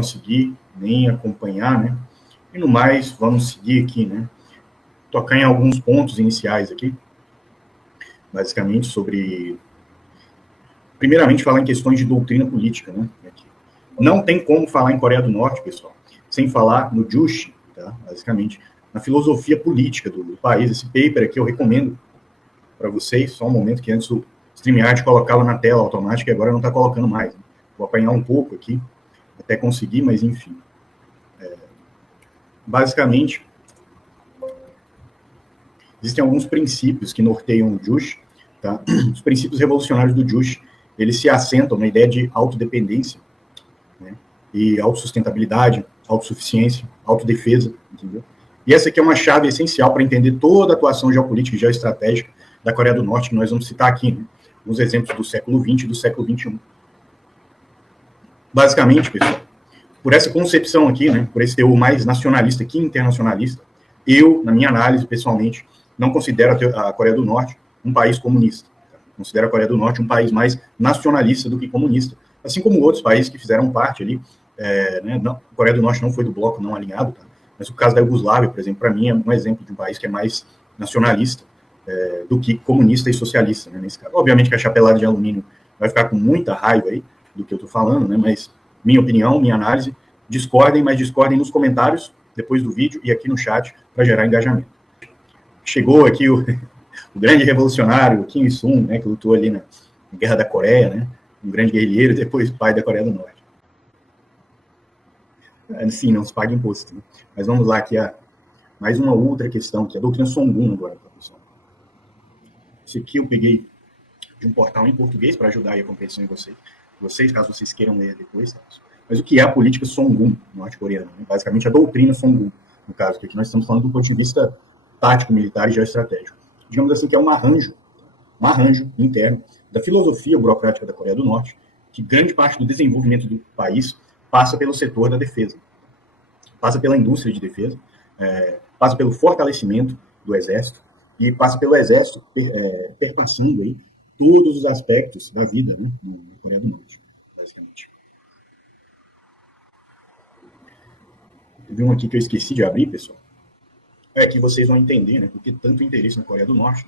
consegui nem acompanhar, né? E no mais, vamos seguir aqui, né? Tocar em alguns pontos iniciais aqui, basicamente sobre, primeiramente, falar em questões de doutrina política, né? Não tem como falar em Coreia do Norte, pessoal, sem falar no Juche, tá? Basicamente, na filosofia política do país. Esse paper aqui eu recomendo para vocês, só um momento que antes o StreamYard colocava na tela automática e agora não está colocando mais. Né? Vou apanhar um pouco aqui, até conseguir, mas enfim. Basicamente, existem alguns princípios que norteiam o Juche, tá? Os princípios revolucionários do Juche, eles se assentam na ideia de autodependência, né? E autossustentabilidade, autossuficiência, autodefesa, entendeu? E essa aqui é uma chave essencial para entender toda a atuação geopolítica e geoestratégica da Coreia do Norte, que nós vamos citar aqui, né? Uns exemplos do século XX e do século XXI. Basicamente, pessoal, por essa concepção aqui, né, por esse teor mais nacionalista que internacionalista, eu, na minha análise, pessoalmente, não considero a Coreia do Norte um país comunista. Considero a Coreia do Norte um país mais nacionalista do que comunista, assim como outros países que fizeram parte ali. Né, não, a Coreia do Norte não foi do bloco não alinhado, tá? Mas o caso da Iugoslávia, por exemplo, para mim é um exemplo de um país que é mais nacionalista do que comunista e socialista, né, nesse caso. Obviamente que a chapelada de alumínio vai ficar com muita raiva aí do que eu estou falando, né, mas minha opinião, minha análise, discordem, mas discordem nos comentários, depois do vídeo e aqui no chat, para gerar engajamento. Chegou aqui o grande revolucionário, Kim Il-sung, né, que lutou ali na Guerra da Coreia, né, um grande guerrilheiro, depois pai da Coreia do Norte. Sim, não se paga imposto. Né? Mas vamos lá aqui a mais uma outra questão, que é a doutrina Songun agora, professor. Isso aqui eu peguei de um portal em português para ajudar aí a compreensão de vocês, caso vocês queiram ler depois. Tá? Mas o que é a política Songun norte-coreana? Né? Basicamente a doutrina Songun, no caso, que aqui nós estamos falando do ponto de vista tático, militar e geoestratégico. Digamos assim que é um arranjo interno da filosofia burocrática da Coreia do Norte, que grande parte do desenvolvimento do país passa pelo setor da defesa, passa pela indústria de defesa, passa pelo fortalecimento do exército e passa pelo exército perpassando aí todos os aspectos da vida, né, na Coreia do Norte, basicamente. Teve um aqui que eu esqueci de abrir, pessoal. Que vocês vão entender, né, por que tanto interesse na Coreia do Norte.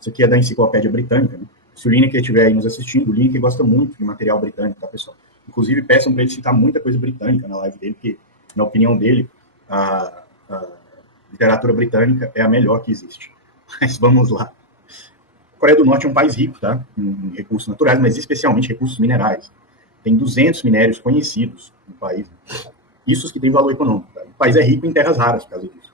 Isso aqui é da Enciclopédia Britânica, né? Se o Lineker estiver aí nos assistindo, o Lineker gosta muito de material britânico, tá, pessoal? Inclusive, peçam para ele citar muita coisa britânica na live dele, porque, na opinião dele, a literatura britânica é a melhor que existe. Mas vamos lá. A Coreia do Norte é um país rico, tá? Em recursos naturais, mas especialmente recursos minerais. Tem 200 minérios conhecidos no país. Isso que tem valor econômico. Tá? O país é rico em terras raras, por causa disso.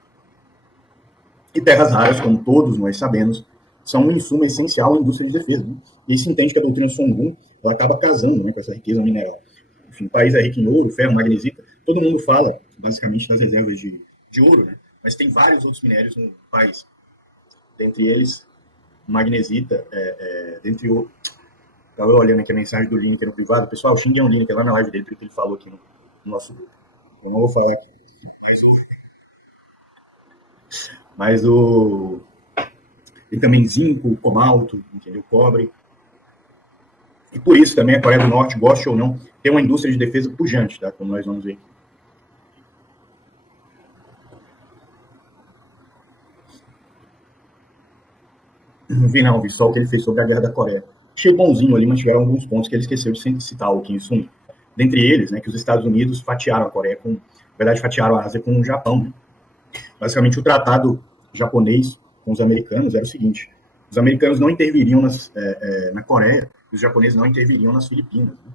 E terras raras, como todos nós sabemos, são um insumo essencial à indústria de defesa. Né? E aí se entende que a doutrina Songun ela acaba casando, né, com essa riqueza mineral. Enfim, o país é rico em ouro, ferro, magnesita. Todo mundo fala, basicamente, das reservas de ouro, né? Mas tem vários outros minérios no país. Dentre eles, magnesita, dentre outros. Estava olhando aqui a mensagem do Lineker no privado. Pessoal, xinguem o Lineker lá na live dele, porque ele falou aqui no nosso grupo. Então, eu vou falar aqui. Mas tem também zinco, cobalto, entendeu? Cobre. E por isso também a Coreia do Norte, goste ou não, tem uma indústria de defesa pujante, tá? Como nós vamos ver aqui. No final, vi só o que ele fez sobre a Guerra da Coreia. Achei bonzinho ali, mas tiveram alguns pontos que ele esqueceu de citar, o Kim Il-sung. Dentre eles, né, que os Estados Unidos fatiaram a Coreia, na verdade, fatiaram a Ásia com o Japão. Né? Basicamente, o tratado japonês com os americanos era o seguinte: os americanos não interviriam na Coreia, os japoneses não interviriam nas Filipinas. Né?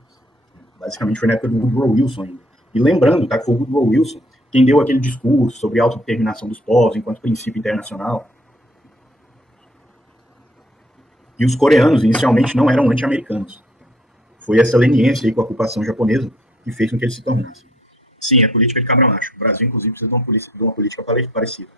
Basicamente, foi na época do Woodrow Wilson ainda. E lembrando, tá, que foi o Woodrow Wilson quem deu aquele discurso sobre a autodeterminação dos povos enquanto princípio internacional. E os coreanos, inicialmente, não eram anti-americanos. Foi essa leniência aí com a ocupação japonesa que fez com que eles se tornassem. Sim, é política de cabra macho. O Brasil, inclusive, precisa de uma política parecida.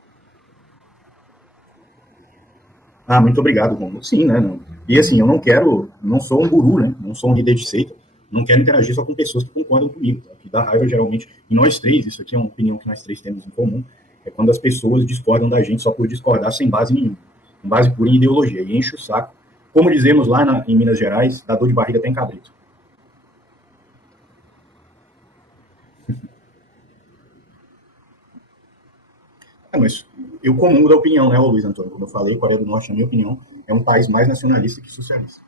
Ah, muito obrigado, Romulo. Sim, né? Não. E assim, eu não sou um guru, né? Não sou um líder de seita. Não quero interagir só com pessoas que concordam comigo. Tá? Que dá raiva, geralmente, e nós três, isso aqui é uma opinião que nós três temos em comum, é quando as pessoas discordam da gente só por discordar sem base nenhuma. Com base pura em ideologia. E enche o saco. Como dizemos lá em Minas Gerais, da dor de barriga tem cabrito. Mas eu comungo da opinião, né, Luiz Antônio? Como eu falei, Coreia do Norte, na minha opinião, é um país mais nacionalista que socialista.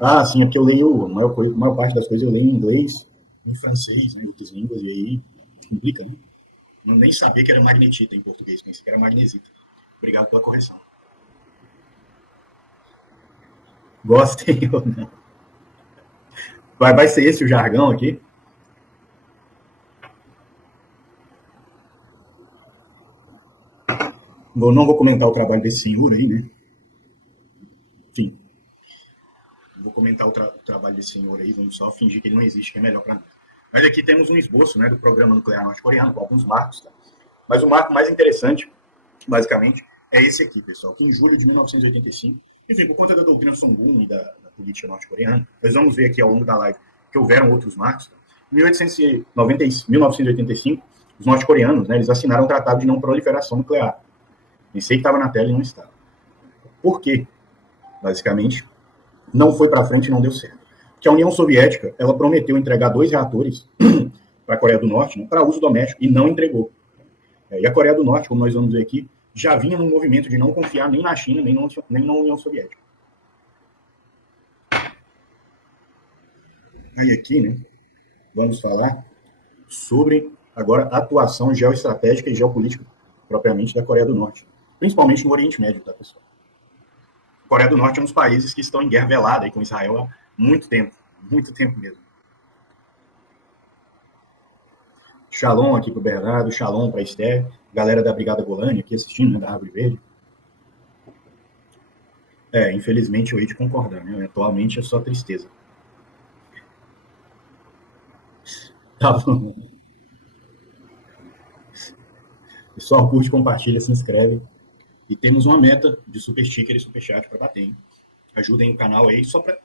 Ah, sim, é porque eu leio, a maior parte das coisas eu leio em inglês, em francês, né, em outras línguas, e aí complica, né? Não nem sabia que era magnetita em português, pensei que era magnesita. Obrigado pela correção. Gostem ou não. Vai ser esse o jargão aqui? Não vou comentar o trabalho desse senhor aí, né? Enfim, vou comentar o trabalho desse senhor aí, vamos só fingir que ele não existe, que é melhor para nós. Mas aqui temos um esboço, né, do programa nuclear norte-coreano, com alguns marcos, tá? Mas o marco mais interessante, basicamente, é esse aqui, pessoal, que em julho de 1985, enfim, por conta da doutrina Songun e da política norte-coreana, nós vamos ver aqui ao longo da live que houveram outros marcos. Tá? Em 1985, os norte-coreanos, né, eles assinaram um tratado de não proliferação nuclear. Pensei que estava na tela e não estava. Por quê? Basicamente, não foi para frente e não deu certo. Porque a União Soviética, ela prometeu entregar 2 reatores para a Coreia do Norte, né, para uso doméstico, e não entregou. E a Coreia do Norte, como nós vamos ver aqui, já vinha num movimento de não confiar nem na China, nem na União Soviética. E aqui, né, vamos falar sobre, agora, a atuação geoestratégica e geopolítica, propriamente, da Coreia do Norte. Principalmente no Oriente Médio, tá, pessoal? A Coreia do Norte é um dos países que estão em guerra velada aí com Israel há muito tempo mesmo. Shalom aqui para o Bernardo, shalom para a Esther, galera da Brigada Golani aqui assistindo, né, da Árvore Verde. Infelizmente eu hei de concordar, né? Atualmente é só tristeza. Tá bom. Pessoal, curte, compartilha, se inscreve. E temos uma meta de super sticker e super chat para bater, hein? Ajudem o canal aí, só para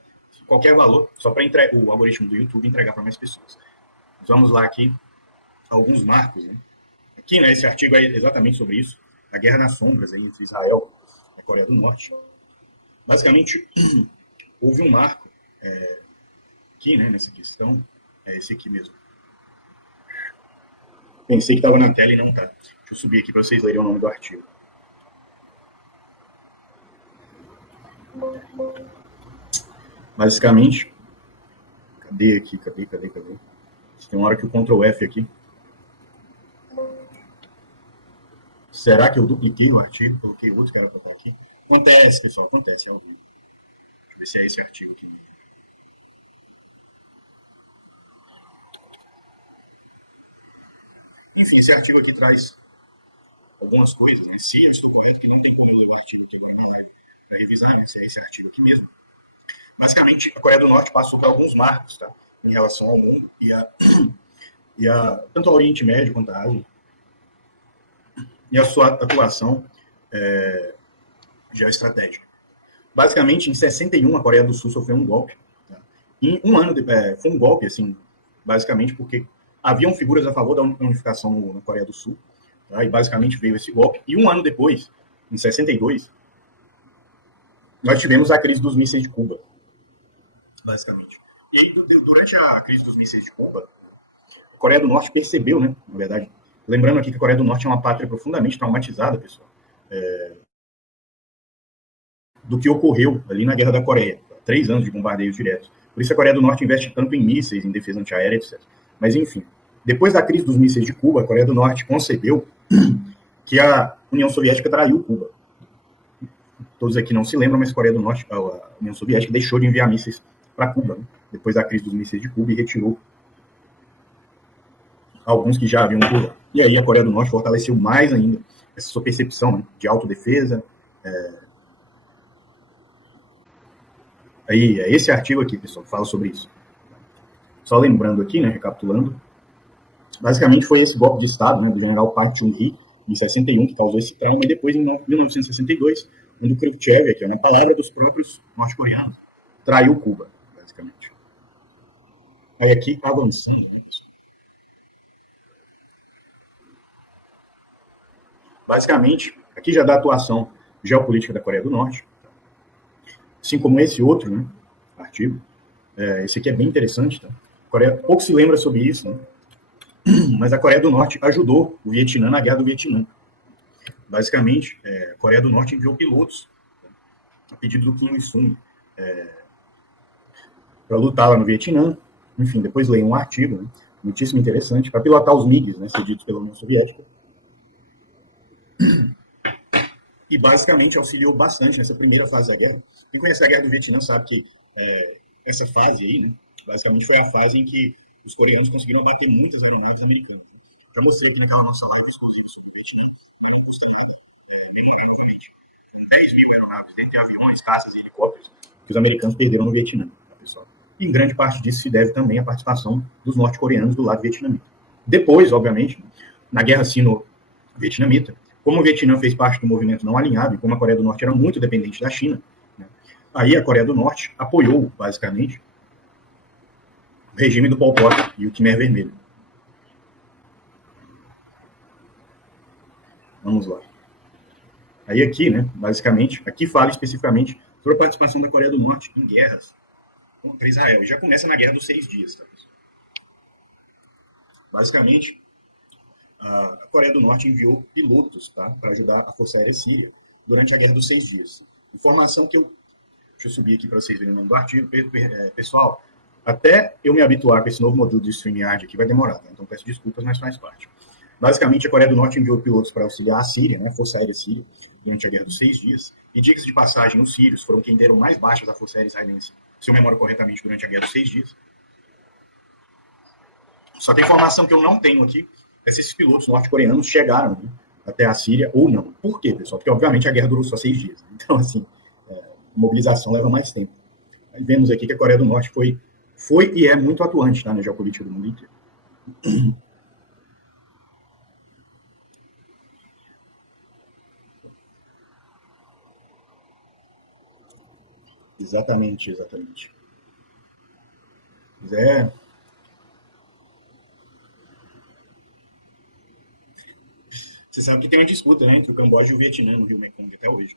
qualquer valor, só para o algoritmo do YouTube entregar para mais pessoas. Vamos lá aqui, alguns marcos, né? Aqui, né, esse artigo é exatamente sobre isso, a guerra nas sombras aí, entre Israel e a Coreia do Norte. Basicamente, houve um marco aqui, né, nessa questão, é esse aqui mesmo. Pensei que estava na tela e não está. Deixa eu subir aqui para vocês lerem o nome do artigo. Basicamente, cadê aqui? Cadê? Tem uma hora que o Ctrl F aqui. Será que eu dupliquei o artigo? Coloquei outro que era para aqui? Acontece, pessoal, acontece. Deixa eu ver se é esse artigo aqui. Enfim, esse artigo aqui traz algumas coisas, né? Se eu estou correto, que não tem como eu ler o artigo aqui agora na live para revisar, né? Se é esse artigo aqui mesmo. Basicamente, a Coreia do Norte passou por alguns marcos, tá? Em relação ao mundo tanto ao Oriente Médio quanto à Ásia, e a sua atuação geoestratégica. Basicamente, em 61, a Coreia do Sul sofreu um golpe. Tá? Em um ano, foi um golpe, assim, basicamente porque haviam figuras a favor da unificação na Coreia do Sul, tá? E basicamente veio esse golpe. E um ano depois, em 62, nós tivemos a crise dos mísseis de Cuba, basicamente. E durante a crise dos mísseis de Cuba, a Coreia do Norte percebeu, né, na verdade, lembrando aqui que a Coreia do Norte é uma pátria profundamente traumatizada, pessoal, do que ocorreu ali na Guerra da Coreia. 3 anos de bombardeios diretos. Por isso a Coreia do Norte investe tanto em mísseis, em defesa antiaérea, etc. Mas, enfim, depois da crise dos mísseis de Cuba, a Coreia do Norte concebeu que a União Soviética traiu Cuba. Todos aqui não se lembram, mas a Coreia do Norte, a União Soviética, deixou de enviar mísseis para Cuba, né, depois da crise dos mísseis de Cuba, e retirou alguns que já haviam por lá. E aí a Coreia do Norte fortaleceu mais ainda essa sua percepção, né, de autodefesa. Aí é esse artigo aqui, pessoal, que fala sobre isso. Só lembrando aqui, né, recapitulando, basicamente foi esse golpe de Estado, né, do general Park Chung-hee, em 61, que causou esse trauma, e depois, em 1962, quando Khrushchev, aqui, na palavra dos próprios norte-coreanos, traiu Cuba, basicamente. Aí aqui, avançando, né, pessoal. Basicamente, aqui já dá a atuação geopolítica da Coreia do Norte, assim como esse outro, né, artigo. Esse aqui é bem interessante, tá? A Coreia, pouco se lembra sobre isso, né? Mas a Coreia do Norte ajudou o Vietnã na Guerra do Vietnã. Basicamente, a Coreia do Norte enviou pilotos, a pedido do Kim Il-sung, para lutar lá no Vietnã. Enfim, depois leio um artigo, né, muitíssimo interessante, para pilotar os MiGs, né, cedidos pela União Soviética. E basicamente auxiliou bastante nessa primeira fase da guerra. Quem conhece a Guerra do Vietnã sabe que essa fase aí, né, basicamente foi a fase em que os coreanos conseguiram bater muitas aeronaves americanas. Já mostrei aqui naquela nossa live exclusiva sobre o Vietnã, 10 mil aeronaves, entre aviões, caças e helicópteros, que os americanos perderam no Vietnã, tá, pessoal? E em grande parte disso se deve também à participação dos norte-coreanos do lado vietnamita. Depois, obviamente, na Guerra Sino-Vietnamita, como o Vietnã fez parte do movimento não alinhado e como a Coreia do Norte era muito dependente da China, né, aí a Coreia do Norte apoiou, basicamente, o regime do Pol Pot e o Khmer Vermelho. Vamos lá. Aí aqui, né, basicamente, aqui fala especificamente sobre a participação da Coreia do Norte em guerras contra Israel. E já começa na Guerra dos 6 Dias. Tá? Basicamente, a Coreia do Norte enviou pilotos, tá, para ajudar a Força Aérea Síria durante a Guerra dos 6 Dias. Informação que eu... Deixa eu subir aqui para vocês verem o nome do artigo. Pessoal, até eu me habituar com esse novo modelo de StreamYard aqui vai demorar, tá? Então peço desculpas, mas faz parte. Basicamente, a Coreia do Norte enviou pilotos para auxiliar a Síria, né, a Força Aérea Síria, durante a Guerra dos 6 Dias. E diga-se de passagem, os sírios foram quem deram mais baixas à Força Aérea Israelense, se eu memório corretamente, durante a Guerra dos 6 Dias. Só que a informação que eu não tenho aqui é se esses pilotos norte-coreanos chegaram, né, até a Síria ou não. Por quê, pessoal? Porque, obviamente, a guerra durou só 6 dias. Então, assim, a mobilização leva mais tempo. Aí vemos aqui que a Coreia do Norte foi e é muito atuante, tá, na geopolítica do mundo inteiro. Exatamente. Mas você sabe que tem uma disputa, né, entre o Camboja e o Vietnã no Rio Mekong até hoje.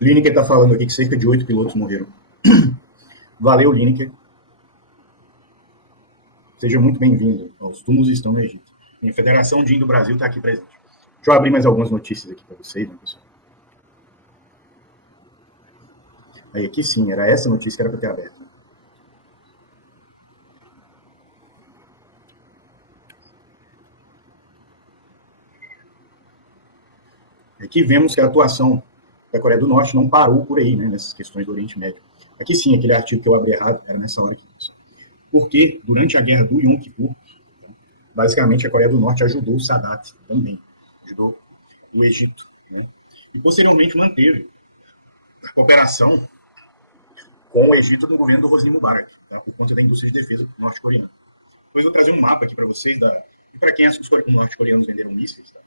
Lineker está falando aqui que cerca de 8 pilotos morreram. Valeu, Lineker. Seja muito bem-vindo. Os túmulos estão no Egito. E a Federação de Indo-Brasil está aqui presente. Deixa eu abrir mais algumas notícias aqui para vocês, né, pessoal? Aí aqui sim, era essa notícia que era para ter aberto. Aqui vemos que a atuação da Coreia do Norte não parou por aí, né, nessas questões do Oriente Médio. Aqui sim, aquele artigo que eu abri errado, era nessa hora aqui. Porque, durante a guerra do Yom Kippur, basicamente a Coreia do Norte ajudou o Sadat também, ajudou o Egito, né, e posteriormente manteve a cooperação com o Egito no governo do Hosni Mubarak, tá, por conta da indústria de defesa norte-coreana. Depois eu vou trazer um mapa aqui para vocês, para quem os norte-coreanos venderam mísseis. Tá?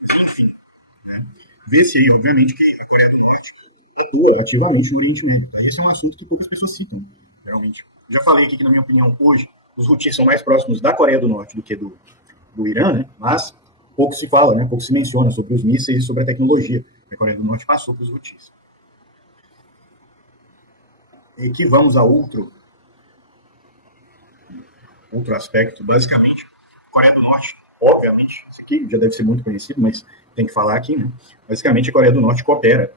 Mas, enfim, né, vê-se aí, obviamente, que a Coreia do Norte atua ativamente no Oriente Médio. Tá? Esse é um assunto que poucas pessoas citam, realmente. Já falei aqui que, na minha opinião, hoje, os Houthis são mais próximos da Coreia do Norte do que do Irã, né? Mas pouco se fala, né? Pouco se menciona sobre os mísseis e sobre a tecnologia que a Coreia do Norte passou para os Houthis. E aqui vamos a outro aspecto, basicamente. A Coreia do Norte, obviamente, isso aqui já deve ser muito conhecido, mas tem que falar aqui, né? Basicamente, a Coreia do Norte coopera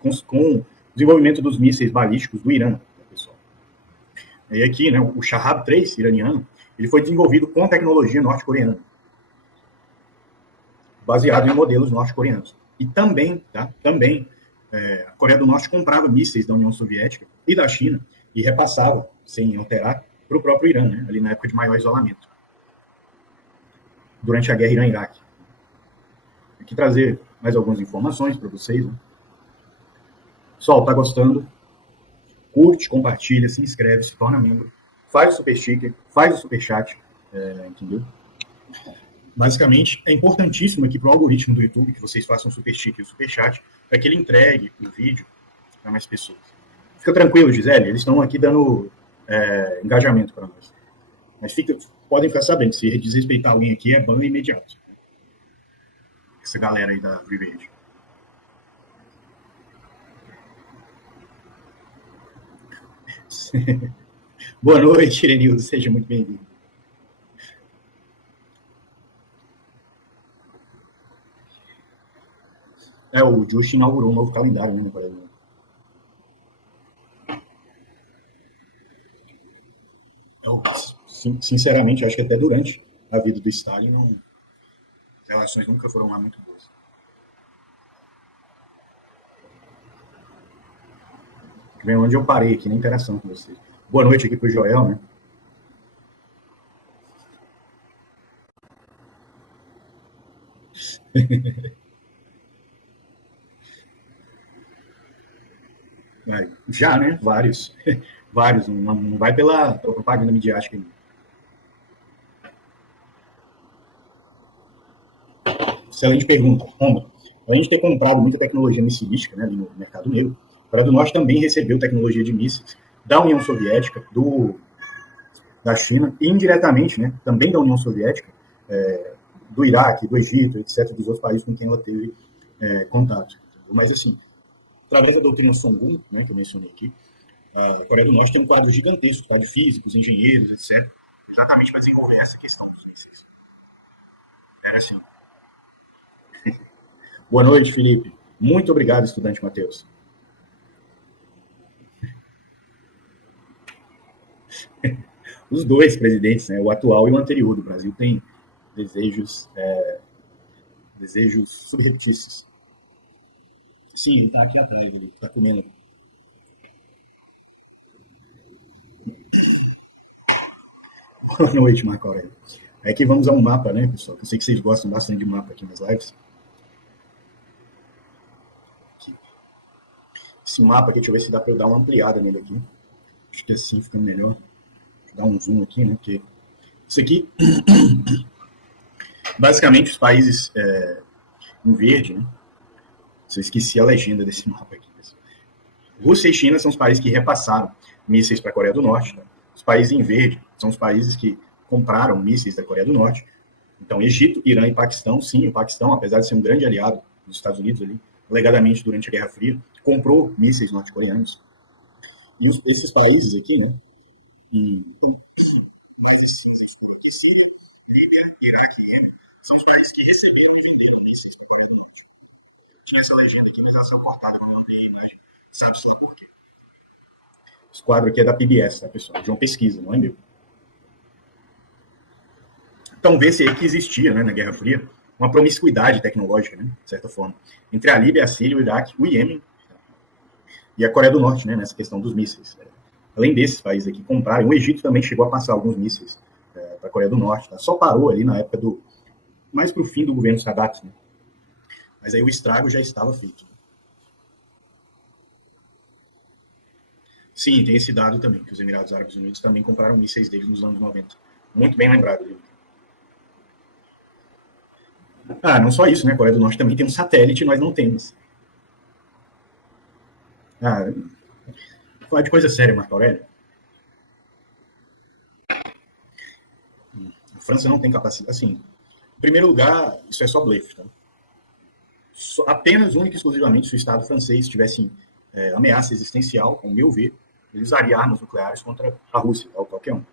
com o desenvolvimento dos mísseis balísticos do Irã, pessoal. E aqui, né, o Shahab 3 iraniano, ele foi desenvolvido com tecnologia norte-coreana, baseado em modelos norte-coreanos. E também, tá, a Coreia do Norte comprava mísseis da União Soviética e da China e repassava, sem alterar, para o próprio Irã, né, ali na época de maior isolamento, durante a guerra Irã-Iraque. Aqui trazer mais algumas informações para vocês. Né? Pessoal, tá gostando? Curte, compartilha, se inscreve, se torna membro, faz o super sticker, faz o super chat, entendeu? Basicamente, é importantíssimo aqui para o algoritmo do YouTube que vocês façam o super sticker e o super chat para que ele entregue o vídeo para mais pessoas. Fica tranquilo, Gisele, eles estão aqui dando engajamento para nós. Mas podem ficar sabendo, se desrespeitar alguém aqui, é ban imediato. Essa galera aí da Revenge. Boa noite, Irenildo, seja muito bem-vindo. O Just inaugurou um novo calendário, né, na Coreia do Norte. Eu, sinceramente, acho que até durante a vida do Stalin, não, as relações nunca foram lá muito boas. Vem onde eu parei aqui na interação com vocês. Boa noite aqui para o Joel, né? Já, né? Vários. Vários. Não vai pela propaganda midiática. Excelente pergunta. Como? A gente ter comprado muita tecnologia missilística, né, ali no mercado negro, a Coreia do Norte também recebeu tecnologia de mísseis da União Soviética, da China, e indiretamente, né, também da União Soviética, do Iraque, do Egito, etc., dos outros países com quem ela teve contato. Mas, assim, através da doutrina Songun, né, que eu mencionei aqui, a Coreia do Norte tem um quadro gigantesco, tá, de físicos, engenheiros, etc., exatamente para desenvolver essa questão dos mísseis. Era assim. Boa noite, Felipe. Muito obrigado, estudante Matheus. Os dois presidentes, né, o atual e o anterior do Brasil, têm desejos, desejos subreptícios. Sim, ele está aqui atrás, ele está comendo. Boa noite, Marco Aurélio. Aqui vamos a um mapa, né, pessoal? Eu sei que vocês gostam bastante de mapa aqui nas lives. Aqui. Esse mapa aqui, deixa eu ver se dá para eu dar uma ampliada nele aqui. Acho que assim fica melhor. Vou dar um zoom aqui, né? Porque isso aqui, basicamente, os países em verde, né? Eu esqueci a legenda desse mapa aqui. Rússia e China são os países que repassaram mísseis para a Coreia do Norte. Né? Os países em verde são os países que compraram mísseis da Coreia do Norte. Então, Egito, Irã e Paquistão, sim, o Paquistão, apesar de ser um grande aliado dos Estados Unidos ali, alegadamente durante a Guerra Fria, comprou mísseis norte-coreanos. E esses países aqui, né, e aqui, Síria, Líbia, Iraque e Iêmen, são os países que receberam e venderam mísseis. Tinha essa legenda aqui, mas ela saiu cortada quando eu ampliei a imagem. Sabe-se lá por quê. Esse quadro aqui é da PBS, tá, pessoal? De uma pesquisa, não é meu. Então, vê-se aí que existia, né, na Guerra Fria, uma promiscuidade tecnológica, né, de certa forma, entre a Líbia, a Síria, o Iraque, o Iêmen e a Coreia do Norte, né, nessa questão dos mísseis. Além desses países aqui comprarem, o Egito também chegou a passar alguns mísseis para a Coreia do Norte. Tá? Só parou ali na época do. Mais para o fim do governo Sadat, né? Mas aí o estrago já estava feito. Sim, tem esse dado também, que os Emirados Árabes Unidos também compraram mísseis deles nos anos 90. Muito bem lembrado, Lívia. Ah, não só isso, né? A Coreia do Norte também tem um satélite, nós não temos. Ah, falar de coisa séria, Marco Aurélio. A França não tem capacidade. Assim, em primeiro lugar, isso é só blefe, tá? Apenas, única e exclusivamente, se o Estado francês tivesse ameaça existencial, ao meu ver, ele usaria armas nucleares contra a Rússia, ou qualquer um.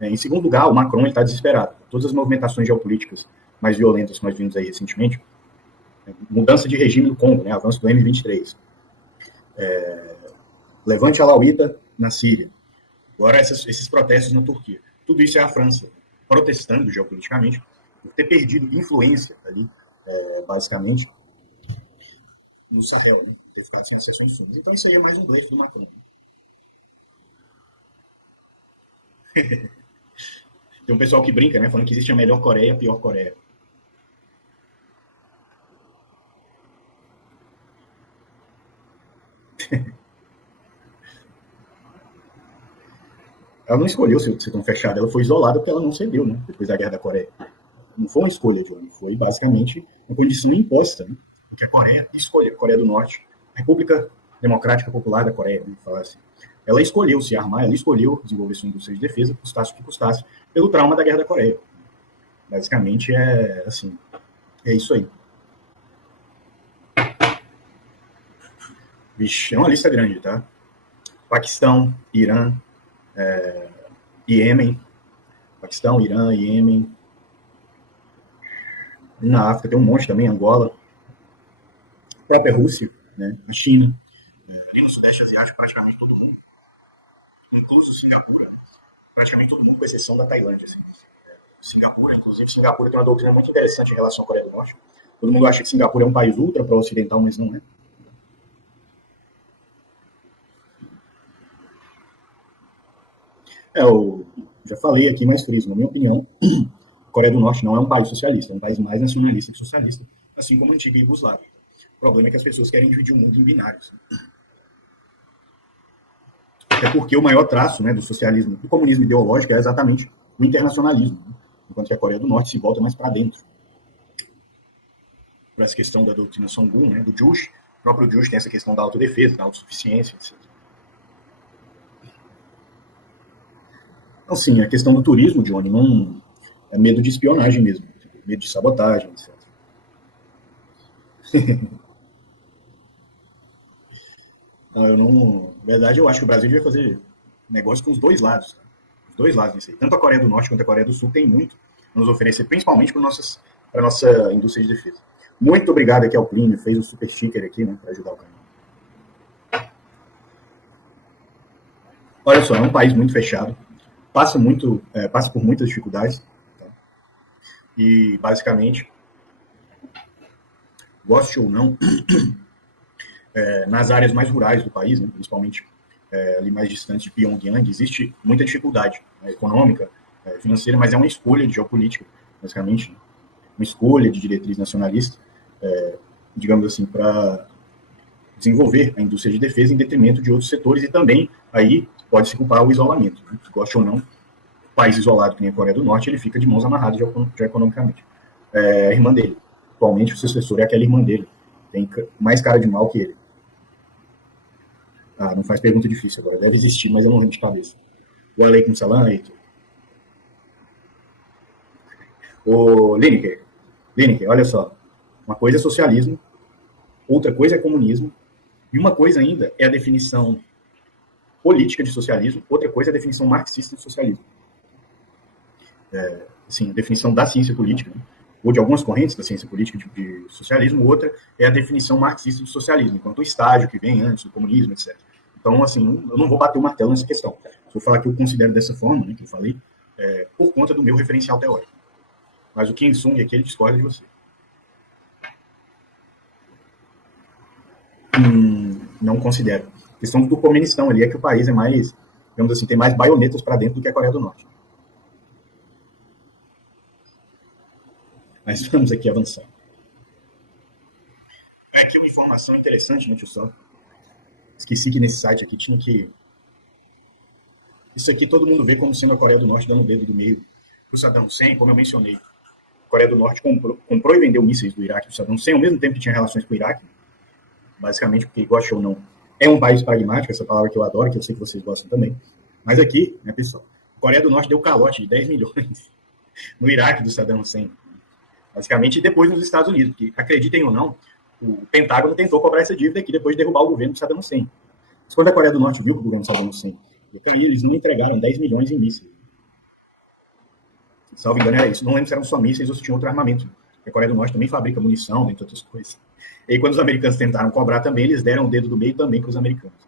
Em segundo lugar, o Macron está desesperado. Todas as movimentações geopolíticas mais violentas que nós vimos aí recentemente, mudança de regime no Congo, né, avanço do M23, levante alauíta na Síria, agora esses protestos na Turquia. Tudo isso é a França protestando geopoliticamente por ter perdido influência ali, basicamente, no Sahel, né, ter ficado sem acesso a insumos. Então isso aí é mais um blefe do Macron. Tem um pessoal que brinca, né, falando que existe a melhor Coreia e a pior Coreia. Ela não escolheu ser tão fechada, ela foi isolada porque ela não cedeu, né, depois da Guerra da Coreia. Não foi uma escolha, Johnny, foi basicamente uma condição imposta, né, porque a Coreia escolheu, a Coreia do Norte, a República Democrática Popular da Coreia, né, falar assim. Ela escolheu se armar, ela escolheu desenvolver sua indústria de defesa, custasse o que custasse, pelo trauma da Guerra da Coreia. Basicamente é assim, é isso aí. Vixe, é uma lista grande, tá? Paquistão, Irã, Iêmen, Paquistão, Irã, Iêmen. Na África tem um monte também, Angola, a própria Rússia, né, a China, ali no Sudeste Asiático, praticamente todo mundo, incluso Singapura, né, praticamente todo mundo, com exceção da Tailândia. Assim. Singapura, inclusive, Singapura tem uma doutrina muito interessante em relação à Coreia do Norte. Todo mundo acha que Singapura é um país ultra pró-ocidental, mas não é. Eu já falei aqui mais friso, na minha opinião, a Coreia do Norte não é um país socialista, é um país mais nacionalista que socialista, assim como a antiga Iugoslávia. O problema é que as pessoas querem dividir o mundo em binários. Até porque o maior traço, né, do socialismo, do comunismo ideológico é exatamente o internacionalismo, né? Enquanto que a Coreia do Norte se volta mais para dentro. Por essa questão da doutrina Songun, né, do Juche, o próprio Juche tem essa questão da autodefesa, da autossuficiência, etc. Então, sim, a questão do turismo, Johnny, não é medo de espionagem mesmo, medo de sabotagem, etc. Não, eu não. Na verdade, eu acho que o Brasil devia fazer negócio com os dois lados. Tá? Os dois lados nisso aí. Tanto a Coreia do Norte quanto a Coreia do Sul tem muito a nos oferecer, principalmente para a nossa indústria de defesa. Muito obrigado aqui ao Plínio, fez um super sticker aqui, né, para ajudar o canal. Olha só, é um país muito fechado, passa por muitas dificuldades, tá? E basicamente, goste ou não, nas áreas mais rurais do país, né, principalmente ali mais distante de Pyongyang, existe muita dificuldade, né, econômica, financeira, mas é uma escolha de geopolítica, basicamente, né, uma escolha de diretriz nacionalista, digamos assim, para desenvolver a indústria de defesa em detrimento de outros setores e também aí pode-se culpar o isolamento, né, goste ou não, país isolado que nem a Coreia do Norte, ele fica de mãos amarradas já economicamente. A irmã dele, atualmente o sucessor é aquela irmã dele, tem mais cara de mal que ele. Ah, não faz pergunta difícil agora. Deve existir, mas eu não lembro de cabeça. O Aleikum Salam, Heitor. O Lineker, olha só. Uma coisa é socialismo, outra coisa é comunismo, e uma coisa ainda é a definição política de socialismo, outra coisa é a definição marxista de socialismo. Assim, a definição da ciência política, né? Ou de algumas correntes da ciência política de socialismo, outra é a definição marxista de socialismo, enquanto o estágio que vem antes do comunismo, etc. Então, assim, eu não vou bater o martelo nessa questão. Vou falar que eu considero dessa forma, né, que eu falei, por conta do meu referencial teórico. Mas o Kim Sung aqui, ele discorda de você. Não considero. A questão do Turcomenistão ali é que o país é mais, digamos assim, tem mais baionetas para dentro do que a Coreia do Norte. Mas vamos aqui avançar. Aqui uma informação interessante, né, tio Sal? Esqueci que nesse site aqui tinha que. Isso aqui todo mundo vê como sendo a Coreia do Norte dando o dedo do meio. O Saddam Hussein, como eu mencionei, a Coreia do Norte comprou e vendeu mísseis do Iraque do Saddam Hussein ao mesmo tempo que tinha relações com o Iraque. Basicamente, porque, gosta ou não, é um país pragmático, essa palavra que eu adoro, que eu sei que vocês gostam também. Mas aqui, né, pessoal, a Coreia do Norte deu calote de 10 milhões no Iraque do Saddam Hussein. Basicamente, e depois nos Estados Unidos, porque, acreditem ou não, o Pentágono tentou cobrar essa dívida aqui depois de derrubar o governo do Saddam Hussein. Mas quando a Coreia do Norte viu que o governo do Saddam Hussein, então eles não entregaram 10 milhões em mísseis. Salvo engano, era isso. Não lembro se eram só mísseis ou se tinha outro armamento. A Coreia do Norte também fabrica munição, entre outras coisas. E aí, quando os americanos tentaram cobrar também, eles deram o dedo do meio também para os americanos.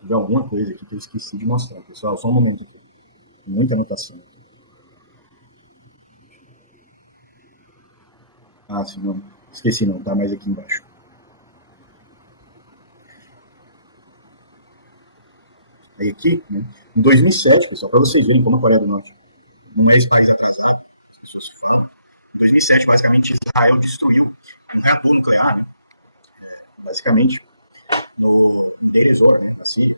Vou ver alguma coisa aqui que eu esqueci de mostrar, pessoal. Só um momento aqui. Muita anotação. Ah, sim, não. Esqueci não, tá mais aqui embaixo. Aí aqui, né, em 2007, pessoal, para vocês verem como a Coreia do Norte não é esse país atrasado, as pessoas falam. Em 2007, basicamente, Israel destruiu um reator nuclear, né, basicamente, no Deir ez-Zor, né, na Síria.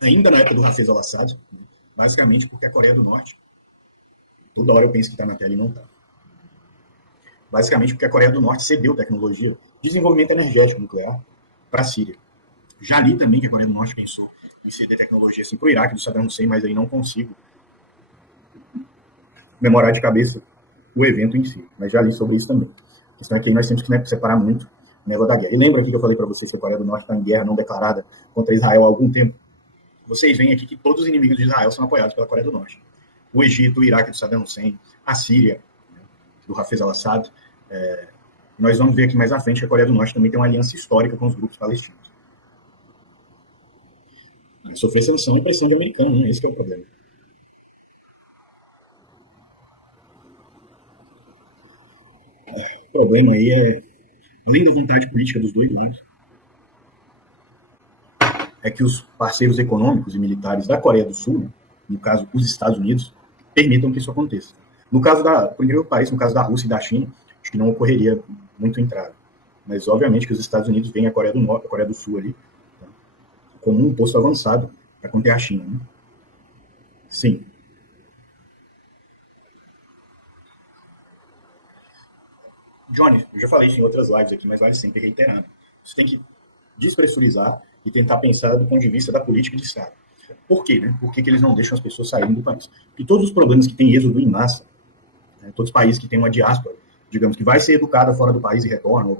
Ainda na época do Hafez al-Assad, né, basicamente porque a Coreia do Norte, toda hora eu penso que está na tela e não está. Basicamente porque a Coreia do Norte cedeu tecnologia de desenvolvimento energético nuclear para a Síria. Já li também que a Coreia do Norte pensou em ceder tecnologia assim, para o Iraque do Saddam Hussein, mas aí não consigo memorar de cabeça o evento em si. Mas já li sobre isso também. A questão é que aí nós temos que, né, separar muito Negócio da guerra. E lembra aqui que eu falei para vocês que a Coreia do Norte está em guerra não declarada contra Israel há algum tempo? Vocês veem aqui que todos os inimigos de Israel são apoiados pela Coreia do Norte. O Egito, o Iraque do Saddam Hussein, a Síria, né, do Hafez al-Assad. Nós vamos ver aqui mais à frente que a Coreia do Norte também tem uma aliança histórica com os grupos palestinos. Sofrer sanção e pressão de americano, né? Esse que é o problema. O problema aí além da vontade política dos dois lados, é que os parceiros econômicos e militares da Coreia do Sul, né, no caso os Estados Unidos, permitam que isso aconteça. No caso por incrível que pareça, no caso da Rússia e da China, acho que não ocorreria muito entrave. Mas, obviamente, que os Estados Unidos veem a Coreia do Norte, a Coreia do Sul ali, tá, como um posto avançado para conter a China. Né? Sim. Johnny, eu já falei isso em outras lives aqui, mas vale sempre reiterar. Você tem que despressurizar e tentar pensar do ponto de vista da política de Estado. Por quê? Né? Por que eles não deixam as pessoas saírem do país? Porque todos os problemas que têm êxodo em massa, né, todos os países que têm uma diáspora, digamos que vai ser educada fora do país e retorna,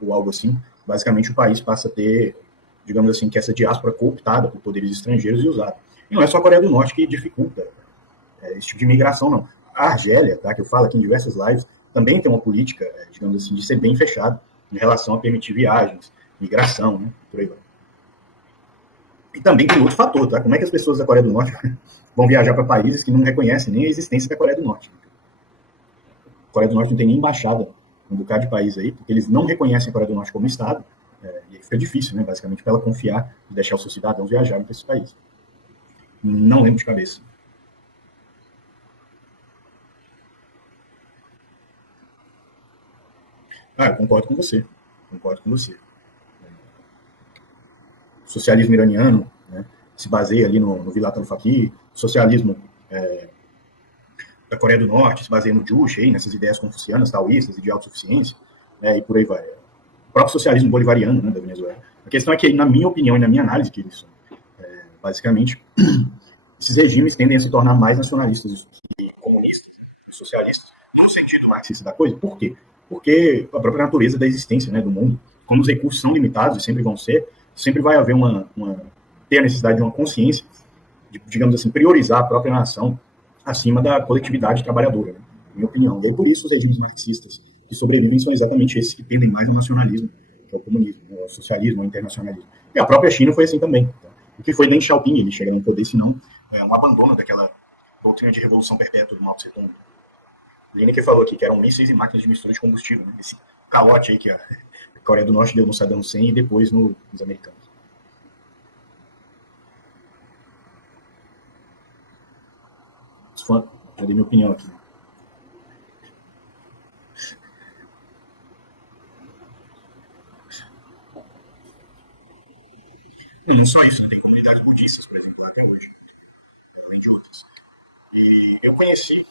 ou algo assim, basicamente o país passa a ter, digamos assim, que essa diáspora cooptada por poderes estrangeiros e usada. E não é só a Coreia do Norte que dificulta esse tipo de imigração, não. A Argélia, tá, que eu falo aqui em diversas lives, também tem uma política, digamos assim, de ser bem fechado em relação a permitir viagens, migração, né, por aí vai. E também tem outro fator, tá? Como é que as pessoas da Coreia do Norte vão viajar para países que não reconhecem nem a existência da Coreia do Norte? A Coreia do Norte não tem nem embaixada em um bocado de país aí, porque eles não reconhecem a Coreia do Norte como Estado, e aí fica difícil, né, basicamente, para ela confiar e deixar os seus cidadãos viajarem para esse país. Não lembro de cabeça. Eu concordo com você. Concordo com você. O socialismo iraniano, né, se baseia ali no Vilat al-Faqih, o socialismo da Coreia do Norte se baseia no Juche, aí, nessas ideias confucianas, taoístas e de autossuficiência, e por aí vai. O próprio socialismo bolivariano, né, da Venezuela. A questão é que, na minha opinião e na minha análise, que isso, basicamente, esses regimes tendem a se tornar mais nacionalistas que comunistas, socialistas, no sentido marxista da coisa. Por quê? Porque a própria natureza da existência, né, do mundo, como os recursos são limitados e sempre vão ser, sempre vai haver ter a necessidade de uma consciência, de, digamos assim, priorizar a própria nação acima da coletividade trabalhadora, né, na minha opinião. E aí, por isso, os regimes marxistas que sobrevivem são exatamente esses que tendem mais ao nacionalismo, que é o comunismo, né, o socialismo, o internacionalismo. E a própria China foi assim também. Tá? O que foi Deng Xiaoping, ele chega no poder, senão um abandono daquela doutrina de revolução perpétua do Mao Tse Tung. Lineker falou aqui que eram mísseis e máquinas de mistura de combustível, né? Esse calote aí que a Coreia do Norte deu no Saddam Hussein e depois nos americanos. Já dei minha opinião aqui. Não só isso, né? Tem comunidades budistas, por exemplo, até hoje, além de outras. E eu conheci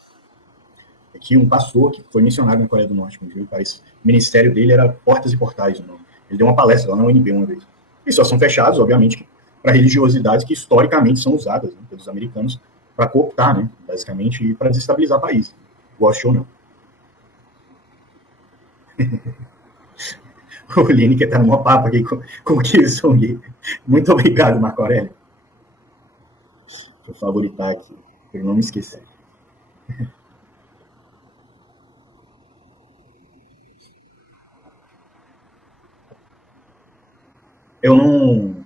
aqui um pastor que foi missionário na Coreia do Norte, o país. O ministério dele era Portas e Portais, o nome. Ele deu uma palestra lá na UNB uma vez. E só são fechados, obviamente, para religiosidades que historicamente são usadas, né, pelos americanos para cooptar, né, basicamente, e para desestabilizar o país. Goste ou não. O Lineker está numa papa aqui com o Kilson. Muito obrigado, Marco Aurélio. Deixa eu favoritar aqui, para não me esquecer. Eu não.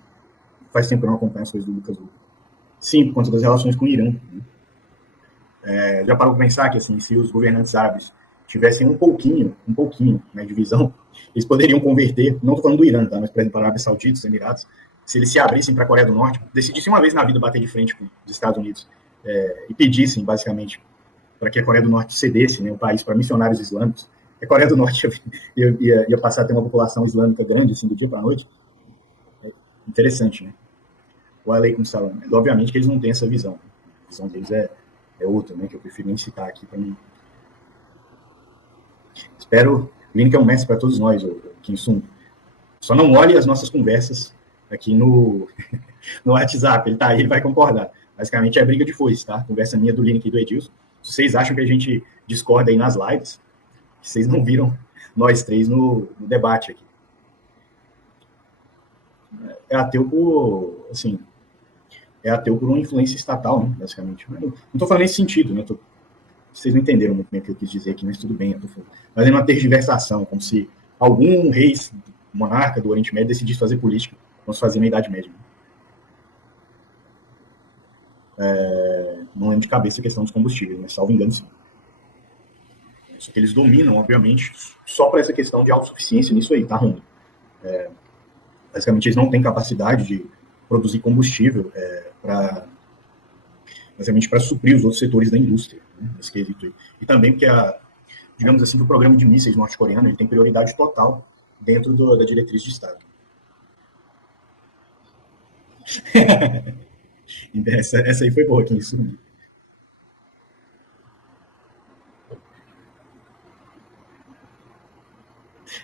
Faz tempo que eu não acompanho as coisas do Lucas Huck. Sim, por conta das relações com o Irã. Já parou para pensar que, assim, se os governantes árabes tivessem um pouquinho, né, de visão, eles poderiam converter, não estou falando do Irã, tá, mas, por exemplo, para a Arábia Saudita, os Emirados, se eles se abrissem para a Coreia do Norte, decidissem uma vez na vida bater de frente com os Estados Unidos e pedissem, basicamente, para que a Coreia do Norte cedesse, né, o país para missionários islâmicos, a Coreia do Norte ia passar a ter uma população islâmica grande, assim, do dia para a noite. Interessante, né? O Aleikum Salam. Mas, obviamente que eles não têm essa visão. A visão deles é outra, né? Que eu prefiro nem citar aqui para mim. Espero. O Lineker é um mestre para todos nós, o Kim Sung. Só não olhe as nossas conversas aqui no WhatsApp. Ele tá aí, ele vai concordar. Basicamente é briga de foice, tá? Conversa minha do Lineker e do Edilson. Se vocês acham que a gente discorda aí nas lives, vocês não viram nós três no debate aqui. é ateu por, assim, é ateu por uma influência estatal, né, basicamente. Mas não estou falando nesse sentido, né? Vocês não entenderam muito bem o que eu quis dizer aqui, mas tudo bem. Eu tô fazendo uma tergiversação, como se algum rei monarca do Oriente Médio decidisse fazer política, como se fazia na Idade Média. Não lembro de cabeça a questão dos combustíveis, mas salvo engano, sim. Só que eles dominam, obviamente, só para essa questão de autossuficiência nisso aí, tá ruim. Basicamente, eles não têm capacidade de produzir combustível para basicamente para suprir os outros setores da indústria, né, nesse quesito aí. E também porque digamos assim, que o programa de mísseis norte-coreano ele tem prioridade total dentro da diretriz de Estado. essa aí foi boa, que isso.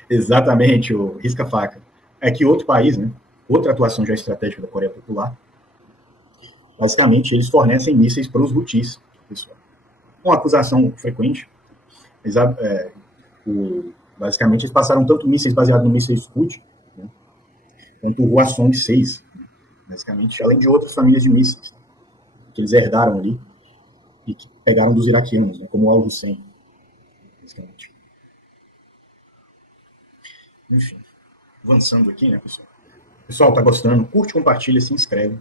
Exatamente, o risca-faca. É que outro país, né, outra atuação já estratégica da Coreia Popular, basicamente eles fornecem mísseis para os Houthis, pessoal. Uma acusação frequente, basicamente eles passaram tanto mísseis baseados no míssil Scud, né, quanto o Hwasong 6, basicamente, além de outras famílias de mísseis que eles herdaram ali e que pegaram dos iraquianos, né, como o Al-Hussein, basicamente. Enfim, avançando aqui, né, pessoal? Pessoal, tá gostando? Curte, compartilha, se inscreve.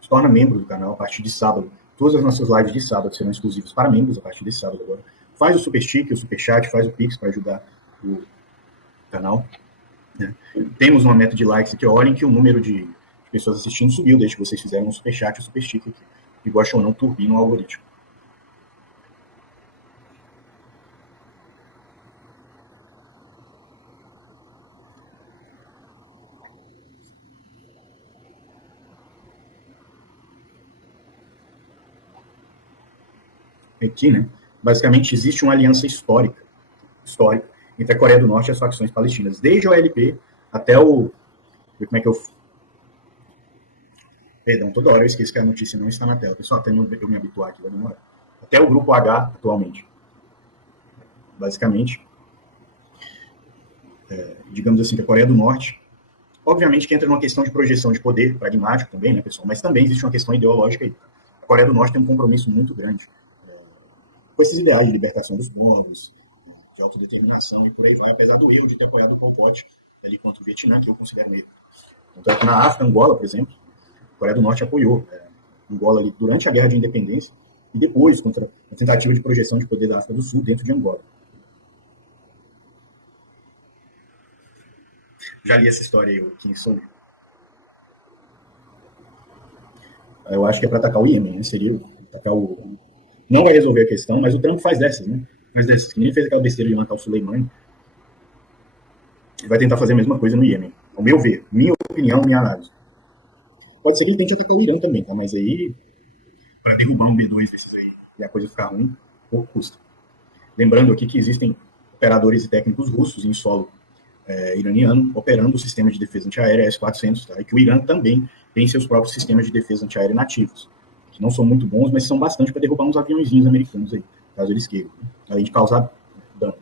Se torna membro do canal a partir de sábado. Todas as nossas lives de sábado serão exclusivas para membros a partir desse sábado agora. Faz o super stick, o super chat, faz o pix para ajudar o canal. Né? Temos uma meta de likes aqui. Olhem que o número de pessoas assistindo subiu desde que vocês fizeram um super chat e um super stick aqui. E gostam ou não, turbina o algoritmo. Aqui, né? Basicamente, existe uma aliança histórica entre a Coreia do Norte e as facções palestinas, desde o OLP até o. Como é que eu. Perdão, toda hora eu esqueço que a notícia não está na tela. Pessoal, até eu me habituar aqui, vai demorar. Até o grupo H atualmente. Basicamente, digamos assim, que a Coreia do Norte, obviamente que entra numa questão de projeção de poder pragmático também, né, pessoal? Mas também existe uma questão ideológica aí. A Coreia do Norte tem um compromisso muito grande com esses ideais de libertação dos povos, de autodeterminação e por aí vai, apesar do erro de ter apoiado o Pol Pot ali contra o Vietnã, que eu considero meio. Então, aqui na África, Angola, por exemplo, a Coreia do Norte apoiou Angola ali durante a Guerra de Independência e depois contra a tentativa de projeção de poder da África do Sul dentro de Angola. Já li essa história aí, o Kim Soul. Eu acho que é para atacar o Iêmen, né? Seria atacar o. Não vai resolver a questão, mas o Trump faz dessas, né? Faz dessas. Que nem ele fez aquela besteira de matar o Soleimani. Ele vai tentar fazer a mesma coisa no Iêmen. Ao meu ver, minha opinião, minha análise. Pode ser que ele tente atacar o Irã também, tá? Mas aí, para derrubar um B2 desses aí e a coisa ficar ruim, pouco custa. Lembrando aqui que existem operadores e técnicos russos em solo iraniano operando o sistema de defesa antiaérea S-400, tá? E que o Irã também tem seus próprios sistemas de defesa antiaérea nativos, que não são muito bons, mas são bastante para derrubar uns aviãozinhos americanos aí, caso eles queiram, né? Além de causar dano.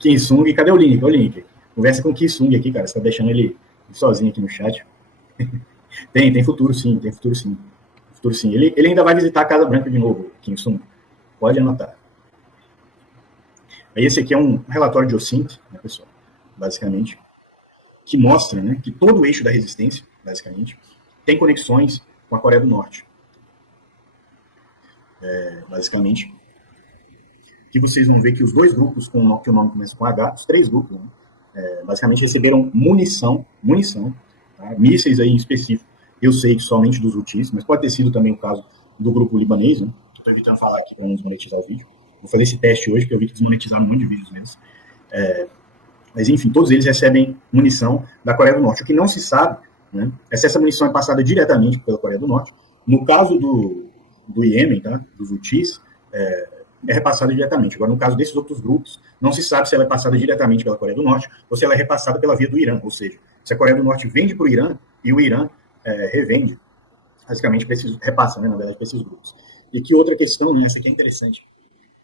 Kim Sung, cadê o link? O link. Conversa com o Kim Sung aqui, cara. Você tá deixando ele sozinho aqui no chat. Tem futuro sim, tem futuro sim. Futuro sim. Ele ainda vai visitar a Casa Branca de novo, Kim Sung. Pode anotar. Esse aqui é um relatório de OSINT, né, pessoal? Basicamente, que mostra, né, que todo o eixo da resistência, basicamente, tem conexões com a Coreia do Norte. Basicamente, que vocês vão ver que os dois grupos que o nome começa com H, os três grupos, né, basicamente receberam munição, tá? Mísseis aí em específico. Eu sei que somente dos Houthis, mas pode ter sido também o caso do grupo libanês, né? Estou evitando falar aqui para não desmonetizar o vídeo. Vou fazer esse teste hoje, porque eu vi que desmonetizaram um monte de vídeos neles. Mas, enfim, todos eles recebem munição da Coreia do Norte. O que não se sabe, né, é se essa munição é passada diretamente pela Coreia do Norte. No caso do Iêmen, tá, dos Houthis, é repassada diretamente. Agora, no caso desses outros grupos, não se sabe se ela é passada diretamente pela Coreia do Norte ou se ela é repassada pela via do Irã, ou seja, se a Coreia do Norte vende para o Irã e o Irã revende, basicamente, repassa, né, na verdade, para esses grupos. E que outra questão, né, essa aqui é interessante,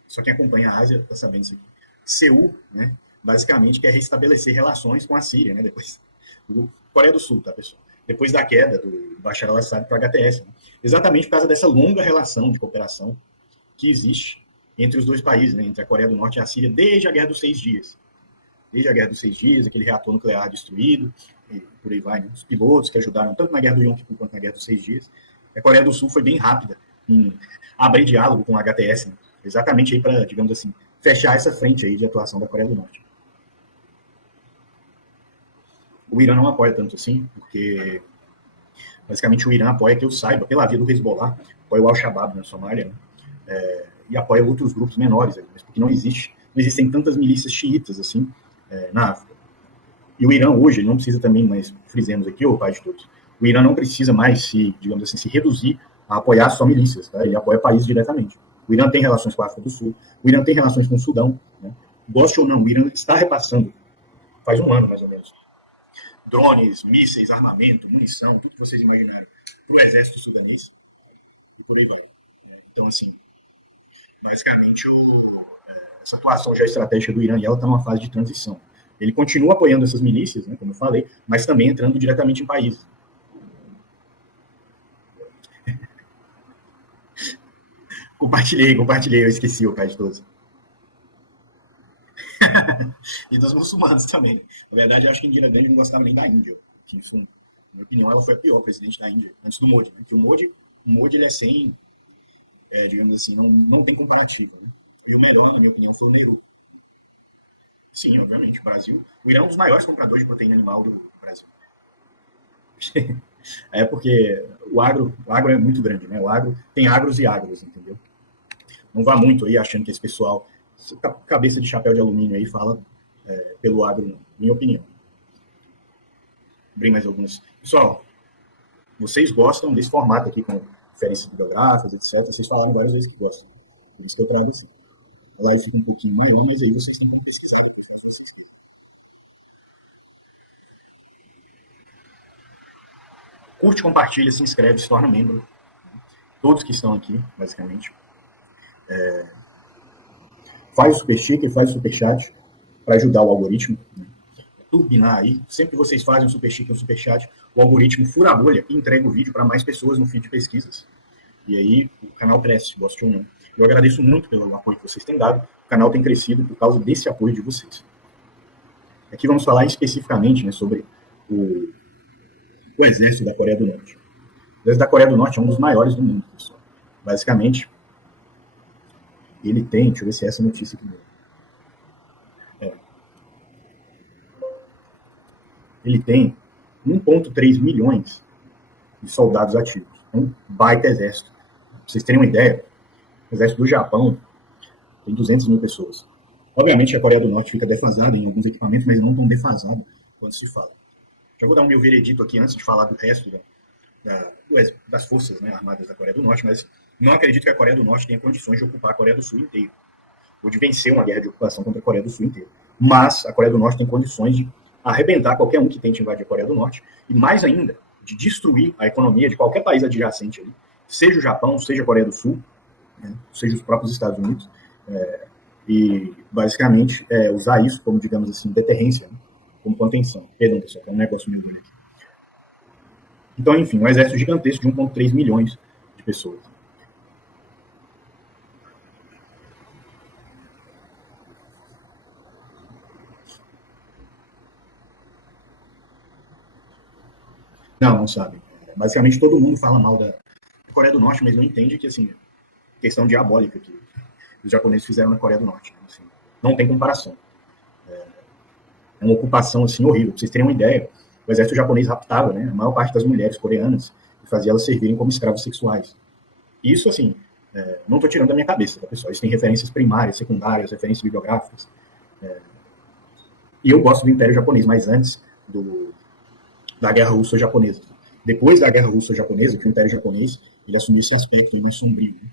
só quem acompanha a Ásia está sabendo isso aqui. Seul, né, basicamente quer restabelecer relações com a Síria, né, depois do Coreia do Sul, tá, pessoal? Depois da queda do Bashar al-Assad para o HTS, né? Exatamente por causa dessa longa relação de cooperação que existe entre os dois países, né, entre a Coreia do Norte e a Síria, desde a Guerra dos Seis Dias. Desde a Guerra dos Seis Dias, aquele reator nuclear destruído, e por aí vai, né? Os pilotos que ajudaram tanto na Guerra do Yom Kippur quanto na Guerra dos Seis Dias. A Coreia do Sul foi bem rápida em abrir diálogo com o HTS, né? Exatamente aí para, digamos assim, fechar essa frente aí de atuação da Coreia do Norte. O Irã não apoia tanto assim, porque basicamente o Irã apoia, que eu saiba, pela via do Hezbollah, apoia o Al-Shabaab na Somália, né? E apoia outros grupos menores, mas porque não existem tantas milícias xiitas assim na África. E o Irã hoje não precisa também, mas frisemos aqui, o pai de todos, o Irã não precisa mais digamos assim, se reduzir a apoiar só milícias, tá? Ele apoia países diretamente. O Irã tem relações com a África do Sul, o Irã tem relações com o Sudão, né? Goste ou não, o Irã está repassando, faz um ano mais ou menos, drones, mísseis, armamento, munição, tudo que vocês imaginaram, para o exército sudanês, e por aí vai. Então, assim, basicamente, essa atuação já estratégica do Irã, e ela está numa fase de transição. Ele continua apoiando essas milícias, né, como eu falei, mas também entrando diretamente em países. Compartilhei, eu esqueci o pai de todos. E dos muçulmanos também. Na verdade, eu acho que Indira Gandhi não gostava nem da Índia. Que isso, na minha opinião, ela foi a pior presidente da Índia, antes do Modi. Porque o Modi ele é sem, digamos assim, não tem comparativo. Né? E o melhor, na minha opinião, foi o Nehru. Sim, obviamente, o Brasil. O Irã é um dos maiores compradores de proteína animal do Brasil. É porque o agro é muito grande, né? O agro tem agros e agros, entendeu? Não vá muito aí achando que esse pessoal, cabeça de chapéu de alumínio aí, fala pelo agro, não. Minha opinião. Abrir mais algumas. Pessoal, vocês gostam desse formato aqui com referências bibliográficas, etc. Vocês falaram várias vezes que gostam. Por isso que eu trago assim. A live fica um pouquinho maior, mas aí vocês têm como pesquisar depois que vocês querem. Curte, compartilha, se inscreve, se torna membro. Todos que estão aqui, basicamente. Faz o super sticker, faz o super chat para ajudar o algoritmo. Né? Turbinar aí. Sempre que vocês fazem um super sticker, um super chat, o algoritmo fura a bolha e entrega o vídeo para mais pessoas no feed de pesquisas. E aí o canal cresce, gosto ou não. Eu agradeço muito pelo apoio que vocês têm dado. O canal tem crescido por causa desse apoio de vocês. Aqui vamos falar especificamente, né, sobre o exército da Coreia do Norte. O exército da Coreia do Norte é um dos maiores do mundo, pessoal. Basicamente, ele tem, deixa eu ver se é essa notícia aqui. Ele tem 1,3 milhões de soldados ativos. É um baita exército. Pra vocês terem uma ideia, o exército do Japão tem 200 mil pessoas. Obviamente a Coreia do Norte fica defasada em alguns equipamentos, mas não tão defasada quando se fala. Já vou dar o meu veredito aqui antes de falar do resto das forças, né, armadas da Coreia do Norte, mas não acredito que a Coreia do Norte tenha condições de ocupar a Coreia do Sul inteira, ou de vencer uma guerra de ocupação contra a Coreia do Sul inteira. Mas a Coreia do Norte tem condições de arrebentar qualquer um que tente invadir a Coreia do Norte, e mais ainda, de destruir a economia de qualquer país adjacente ali, seja o Japão, seja a Coreia do Sul, né, seja os próprios Estados Unidos, e basicamente usar isso como, digamos assim, deterrência, né, como contenção. Perdão, pessoal, é um negócio meio doido aqui. Então, enfim, um exército gigantesco de 1,3 milhões de pessoas. Não sabem. Basicamente, todo mundo fala mal da Coreia do Norte, mas não entende que, assim, questão diabólica que os japoneses fizeram na Coreia do Norte. Né? Assim, não tem comparação. É uma ocupação, assim, horrível. Pra vocês terem uma ideia, o exército japonês raptava, né, a maior parte das mulheres coreanas e fazia elas servirem como escravos sexuais. Isso, assim, não estou tirando da minha cabeça, tá, pessoal? Isso tem referências primárias, secundárias, referências bibliográficas. E eu gosto do Império Japonês, mas antes da Guerra Russo-Japonesa. Depois da Guerra Russo-Japonesa, que o Império Japonês ele assumiu esse aspecto mais sombrio. Né?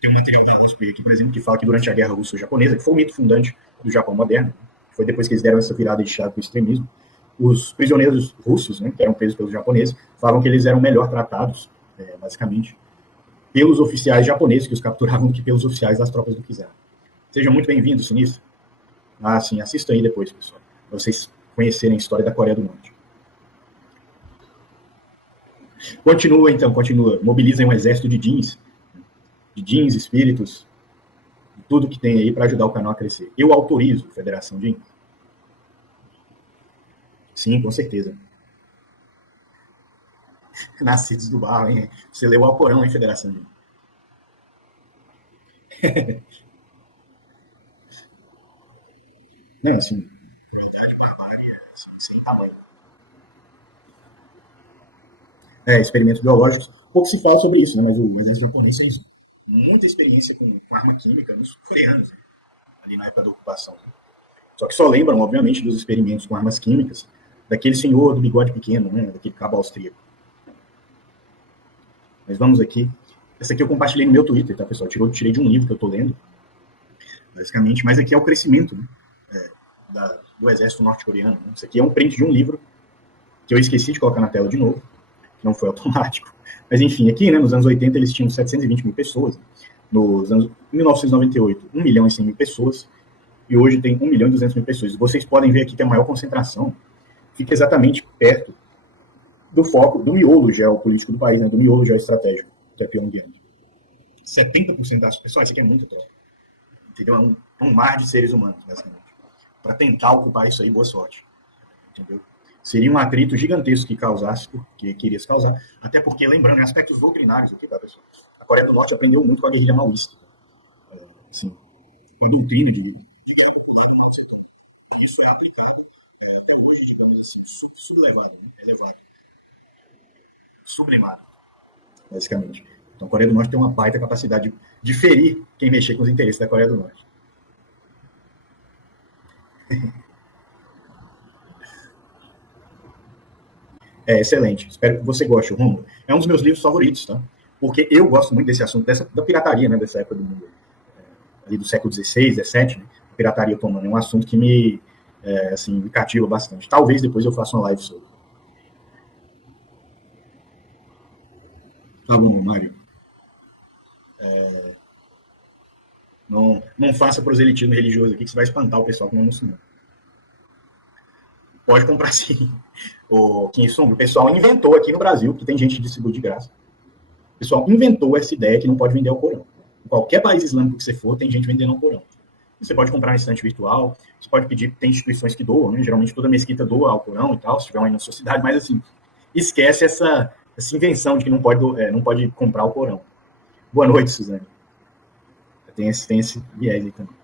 Tem um material da USP aqui, por exemplo, que fala que durante a Guerra Russo-Japonesa, que foi o mito fundante do Japão moderno, foi depois que eles deram essa virada de chave para o extremismo, os prisioneiros russos, né, que eram presos pelos japoneses, falam que eles eram melhor tratados, basicamente, pelos oficiais japoneses que os capturavam do que pelos oficiais das tropas do czar. Seja muito bem-vindo, Sinistro. Ah, sim, assista aí depois, pessoal, para vocês conhecerem a história da Coreia do Norte. Continua, então, continua. Mobilizem um exército de jeans, espíritos, tudo que tem aí para ajudar o canal a crescer. Eu autorizo, Federação Jin. Sim, com certeza. Nascidos do barro, hein? Você leu o Alcorão, hein, Federação Jin? Não, assim, sem tamanho. Experimentos biológicos. Pouco se fala sobre isso, né? Mas o exército japonês fez muita experiência com arma química nos coreanos, né? Ali na época da ocupação. Só que só lembram, obviamente, dos experimentos com armas químicas daquele senhor do bigode pequeno, né? Daquele cabo austríaco. Mas vamos aqui. Essa aqui eu compartilhei no meu Twitter, tá, pessoal? Tirei de um livro que eu estou lendo, basicamente. Mas aqui é o crescimento, né? Do exército norte-coreano. Né? Isso aqui é um print de um livro que eu esqueci de colocar na tela de novo, que não foi automático. Mas enfim, aqui, né, nos anos 80 eles tinham 720 mil pessoas. Nos anos 1998, 1 milhão e 100 mil pessoas. E hoje tem 1 milhão e 200 mil pessoas. Vocês podem ver aqui que a maior concentração fica exatamente perto do foco, do miolo geopolítico do país, né, do miolo geoestratégico, que é Pyongyang. 70% das pessoas, isso aqui é muito top. Entendeu? É um mar de seres humanos, basicamente. Para tentar ocupar isso aí, boa sorte. Entendeu? Seria um atrito gigantesco que causasse, que queria se causar, até porque, lembrando, em aspectos doutrinários aqui, tá, pessoal? A Coreia do Norte aprendeu muito com a guerrilha maoísta. Assim, a doutrina de guerra popular do Mao Tse-tung. Isso é aplicado até hoje, digamos assim, sublevado, né? Elevado, sublimado, basicamente. Então, a Coreia do Norte tem uma baita capacidade de ferir quem mexer com os interesses da Coreia do Norte. É excelente. Espero que você goste, Romulo. É um dos meus livros favoritos, tá? Porque eu gosto muito desse assunto, da pirataria, né, dessa época do mundo, ali do século XVI, XVII, né? A pirataria otomana é um assunto que me cativa bastante. Talvez depois eu faça uma live sobre. Tá bom, Mário. Não faça proselitismo religioso aqui, que você vai espantar o pessoal que não é muçulmano. Pode comprar sim. O Kim Sung, o pessoal inventou aqui no Brasil, que tem gente que distribui de graça. O pessoal inventou essa ideia que não pode vender o Corão. Em qualquer país islâmico que você for, tem gente vendendo o Corão. Você pode comprar na estante virtual, você pode pedir, tem instituições que doam, né? Geralmente toda mesquita doa ao Corão e tal, se tiver uma aí na sua cidade, mas assim, esquece essa invenção de que não pode comprar o Corão. Boa noite, Suzane. Tem esse viés aí também.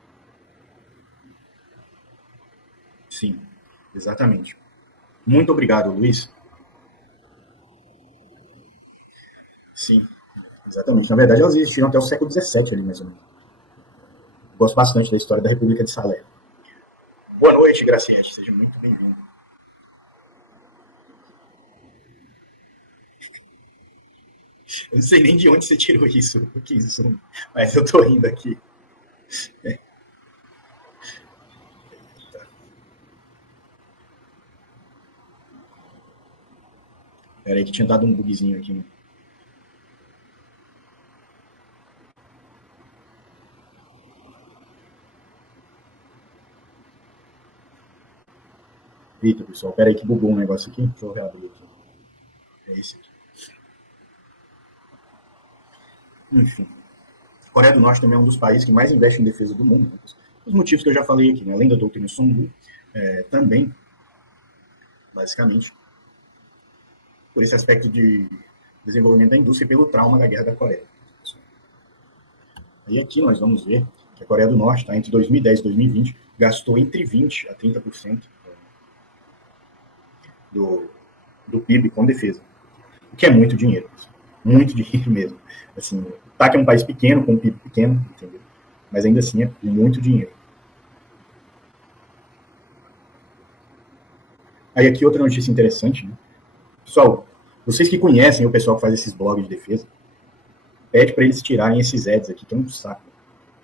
Sim, exatamente. Muito obrigado, Luiz. Sim, exatamente. Na verdade, elas existiram até o século XVII ali, mais ou menos. Gosto bastante da história da República de Salé. Boa noite, Graciete. Seja muito bem-vindo. Eu não sei nem de onde você tirou isso, mas eu tô rindo aqui. Pera aí que tinha dado um bugzinho aqui. Eita, pessoal, pera aí que bugou um negócio aqui. Deixa eu reabrir aqui. É esse aqui. Enfim. A Coreia do Norte também é um dos países que mais investe em defesa do mundo. Né? Os motivos que eu já falei aqui, né? Além da doutrina Songu, também, basicamente, por esse aspecto de desenvolvimento da indústria e pelo trauma da Guerra da Coreia. E aqui nós vamos ver que a Coreia do Norte, tá, entre 2010 e 2020, gastou entre 20% a 30% do, do PIB com defesa. O que é muito dinheiro. Muito dinheiro mesmo. Assim, tá que é um país pequeno, com um PIB pequeno, entendeu? Mas ainda assim é muito dinheiro. Aí aqui outra notícia interessante, né? Pessoal, vocês que conhecem o pessoal que faz esses blogs de defesa, pede para eles tirarem esses ads aqui, que é um saco.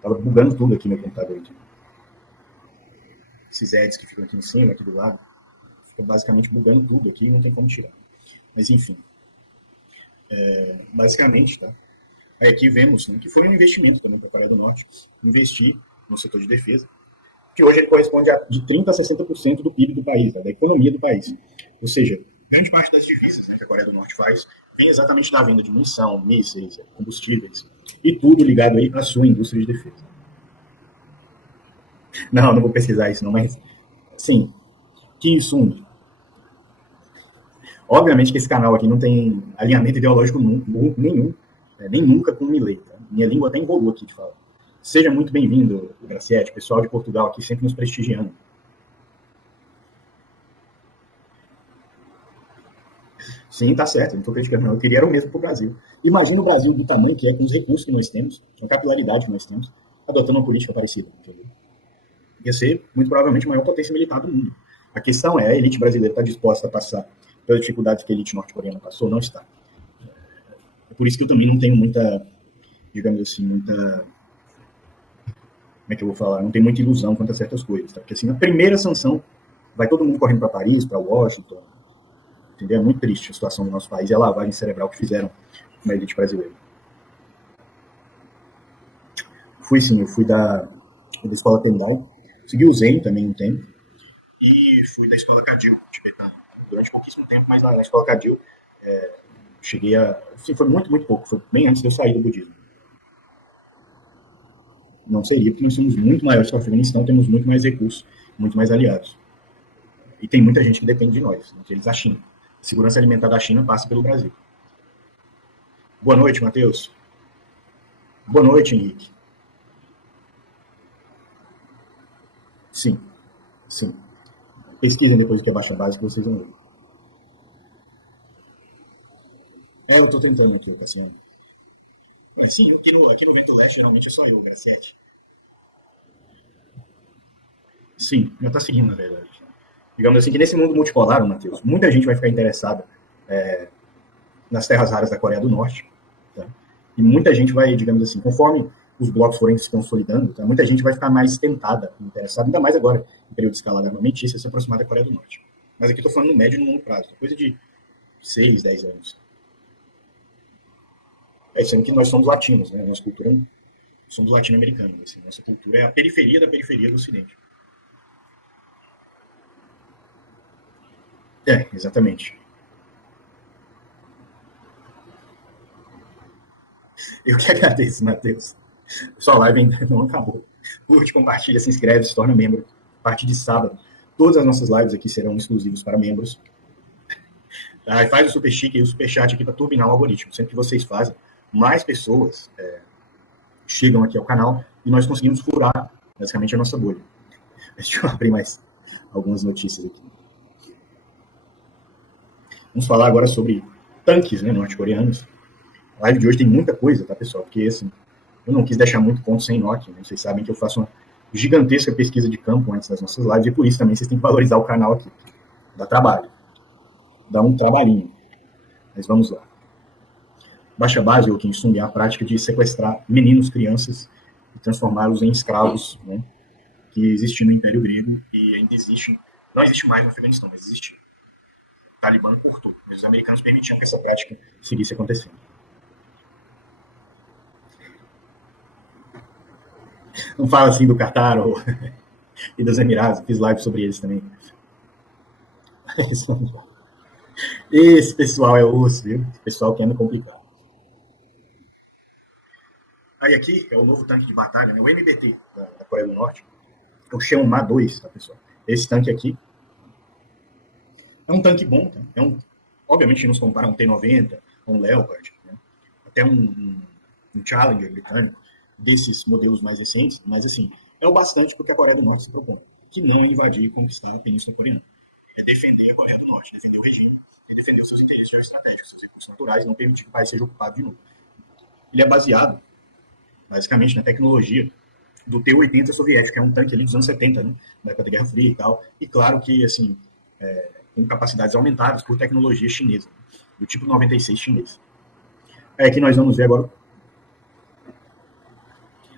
Tava bugando tudo aqui no computador. Aqui. Esses ads que ficam aqui em cima, aqui do lado, ficam basicamente bugando tudo aqui e não tem como tirar. Mas enfim, basicamente, tá? Aí aqui vemos, né, que foi um investimento também para a Coreia do Norte investir no setor de defesa, que hoje ele corresponde a de 30% a 60% do PIB do país, da economia do país. Ou seja, grande parte das divisas, né, que a Coreia do Norte faz vem exatamente da venda de munição, mísseis, combustíveis, e tudo ligado aí à sua indústria de defesa. Não vou pesquisar isso não, mas sim, Kim Il-sung. Obviamente que esse canal aqui não tem alinhamento ideológico nenhum, nem nunca com o Milley. Tá? Minha língua até enrolou aqui de falar. Seja muito bem-vindo, Graciete, pessoal de Portugal aqui sempre nos prestigiando. Sim, tá certo, não estou criticando, não. Eu queria era o mesmo para o Brasil. Imagina o Brasil do tamanho que é, com os recursos que nós temos, com a capilaridade que nós temos, adotando uma política parecida. Entendeu? Ia ser, muito provavelmente, a maior potência militar do mundo. A questão é, a elite brasileira está disposta a passar pelas dificuldades que a elite norte-coreana passou? Não está. É por isso que eu também não tenho muita, digamos assim, muita... Como é que eu vou falar? Não tenho muita ilusão quanto a certas coisas. Tá? Porque, assim, a primeira sanção, vai todo mundo correndo para Paris, para Washington. Entendeu? É muito triste a situação do nosso país e a lavagem cerebral que fizeram com a elite brasileira. Fui, sim, eu fui da escola Tendai. Segui o Zen também um tempo. E fui da escola Cadil, tibetana. Durante pouquíssimo tempo, mas na escola Cadil cheguei a... Sim, foi muito pouco. Foi bem antes de eu sair do budismo. Não seria, porque nós somos muito maiores que o Afeganistão, temos muito mais recursos, muito mais aliados. E tem muita gente que depende de nós, entre eles a China. A segurança alimentar da China passa pelo Brasil. Boa noite, Matheus. Boa noite, Henrique. Sim. Pesquisem depois o que é baixa base que vocês vão ver. Eu estou tentando aqui, Cassiano. Mas sim, aqui no Vento Leste, geralmente é só eu, Graciete. Sim, já está seguindo, na verdade. Digamos assim, que nesse mundo multipolar, Matheus, muita gente vai ficar interessada nas terras raras da Coreia do Norte. Tá? E muita gente vai, digamos assim, conforme os blocos forem se consolidando, tá? Muita gente vai ficar mais tentada, interessada, ainda mais agora, em período de escalada armamentícia, se aproximar da Coreia do Norte. Mas aqui estou falando no médio e no longo prazo, coisa de 6, 10 anos. Sendo que nós somos latinos, né? Nossa cultura, somos latino-americanos. Assim, nossa cultura é a periferia da periferia do Ocidente. Exatamente. Eu que agradeço, Matheus. Sua live ainda não acabou. Curte, compartilha, se inscreve, se torna membro. A partir de sábado, todas as nossas lives aqui serão exclusivas para membros. Tá? Faz o super chique e o super chat aqui para turbinar o algoritmo. Sempre que vocês fazem, mais pessoas chegam aqui ao canal e nós conseguimos furar, basicamente, a nossa bolha. Deixa eu abrir mais algumas notícias aqui. Vamos falar agora sobre tanques, né, norte-coreanos. A live de hoje tem muita coisa, tá, pessoal? Porque, assim, eu não quis deixar muito ponto sem nó, né? Vocês sabem que eu faço uma gigantesca pesquisa de campo antes das nossas lives e por isso também vocês têm que valorizar o canal aqui. Dá trabalho. Dá um trabalhinho. Mas vamos lá. Baixa base, ou Kim Il-sung, é a prática de sequestrar meninos, crianças e transformá-los em escravos, né, que existia no Império Grego e ainda existe. Não existe mais no Afeganistão, mas existe. O Talibã cortou. Mas os americanos permitiam que essa prática seguisse acontecendo. Não fala assim do Qatar e dos Emirados, fiz live sobre eles também. Esse pessoal é osso, viu? Esse pessoal que anda complicado. Aí aqui é o novo tanque de batalha, né? O MBT da Coreia do Norte. É o Cheonma 2, tá, pessoal? Esse tanque aqui é um tanque bom, tá? Obviamente não se compara a um T-90, a um Leopard, né? Até um Challenger britânico, desses modelos mais recentes, mas assim, é o bastante porque a Coreia do Norte se propõe, que não é invadir e conquistar a Península Coreana. É defender a Coreia do Norte, defender o regime e defender os seus interesses geoestratégicos, seus recursos naturais, não permitir que o país seja ocupado de novo. Ele é baseado, basicamente, na tecnologia do T-80 soviético, que é um tanque ali dos anos 70, né, na época da Guerra Fria e tal, e claro que, assim, com capacidades aumentadas por tecnologia chinesa, do tipo 96 chinês. Aqui nós vamos ver agora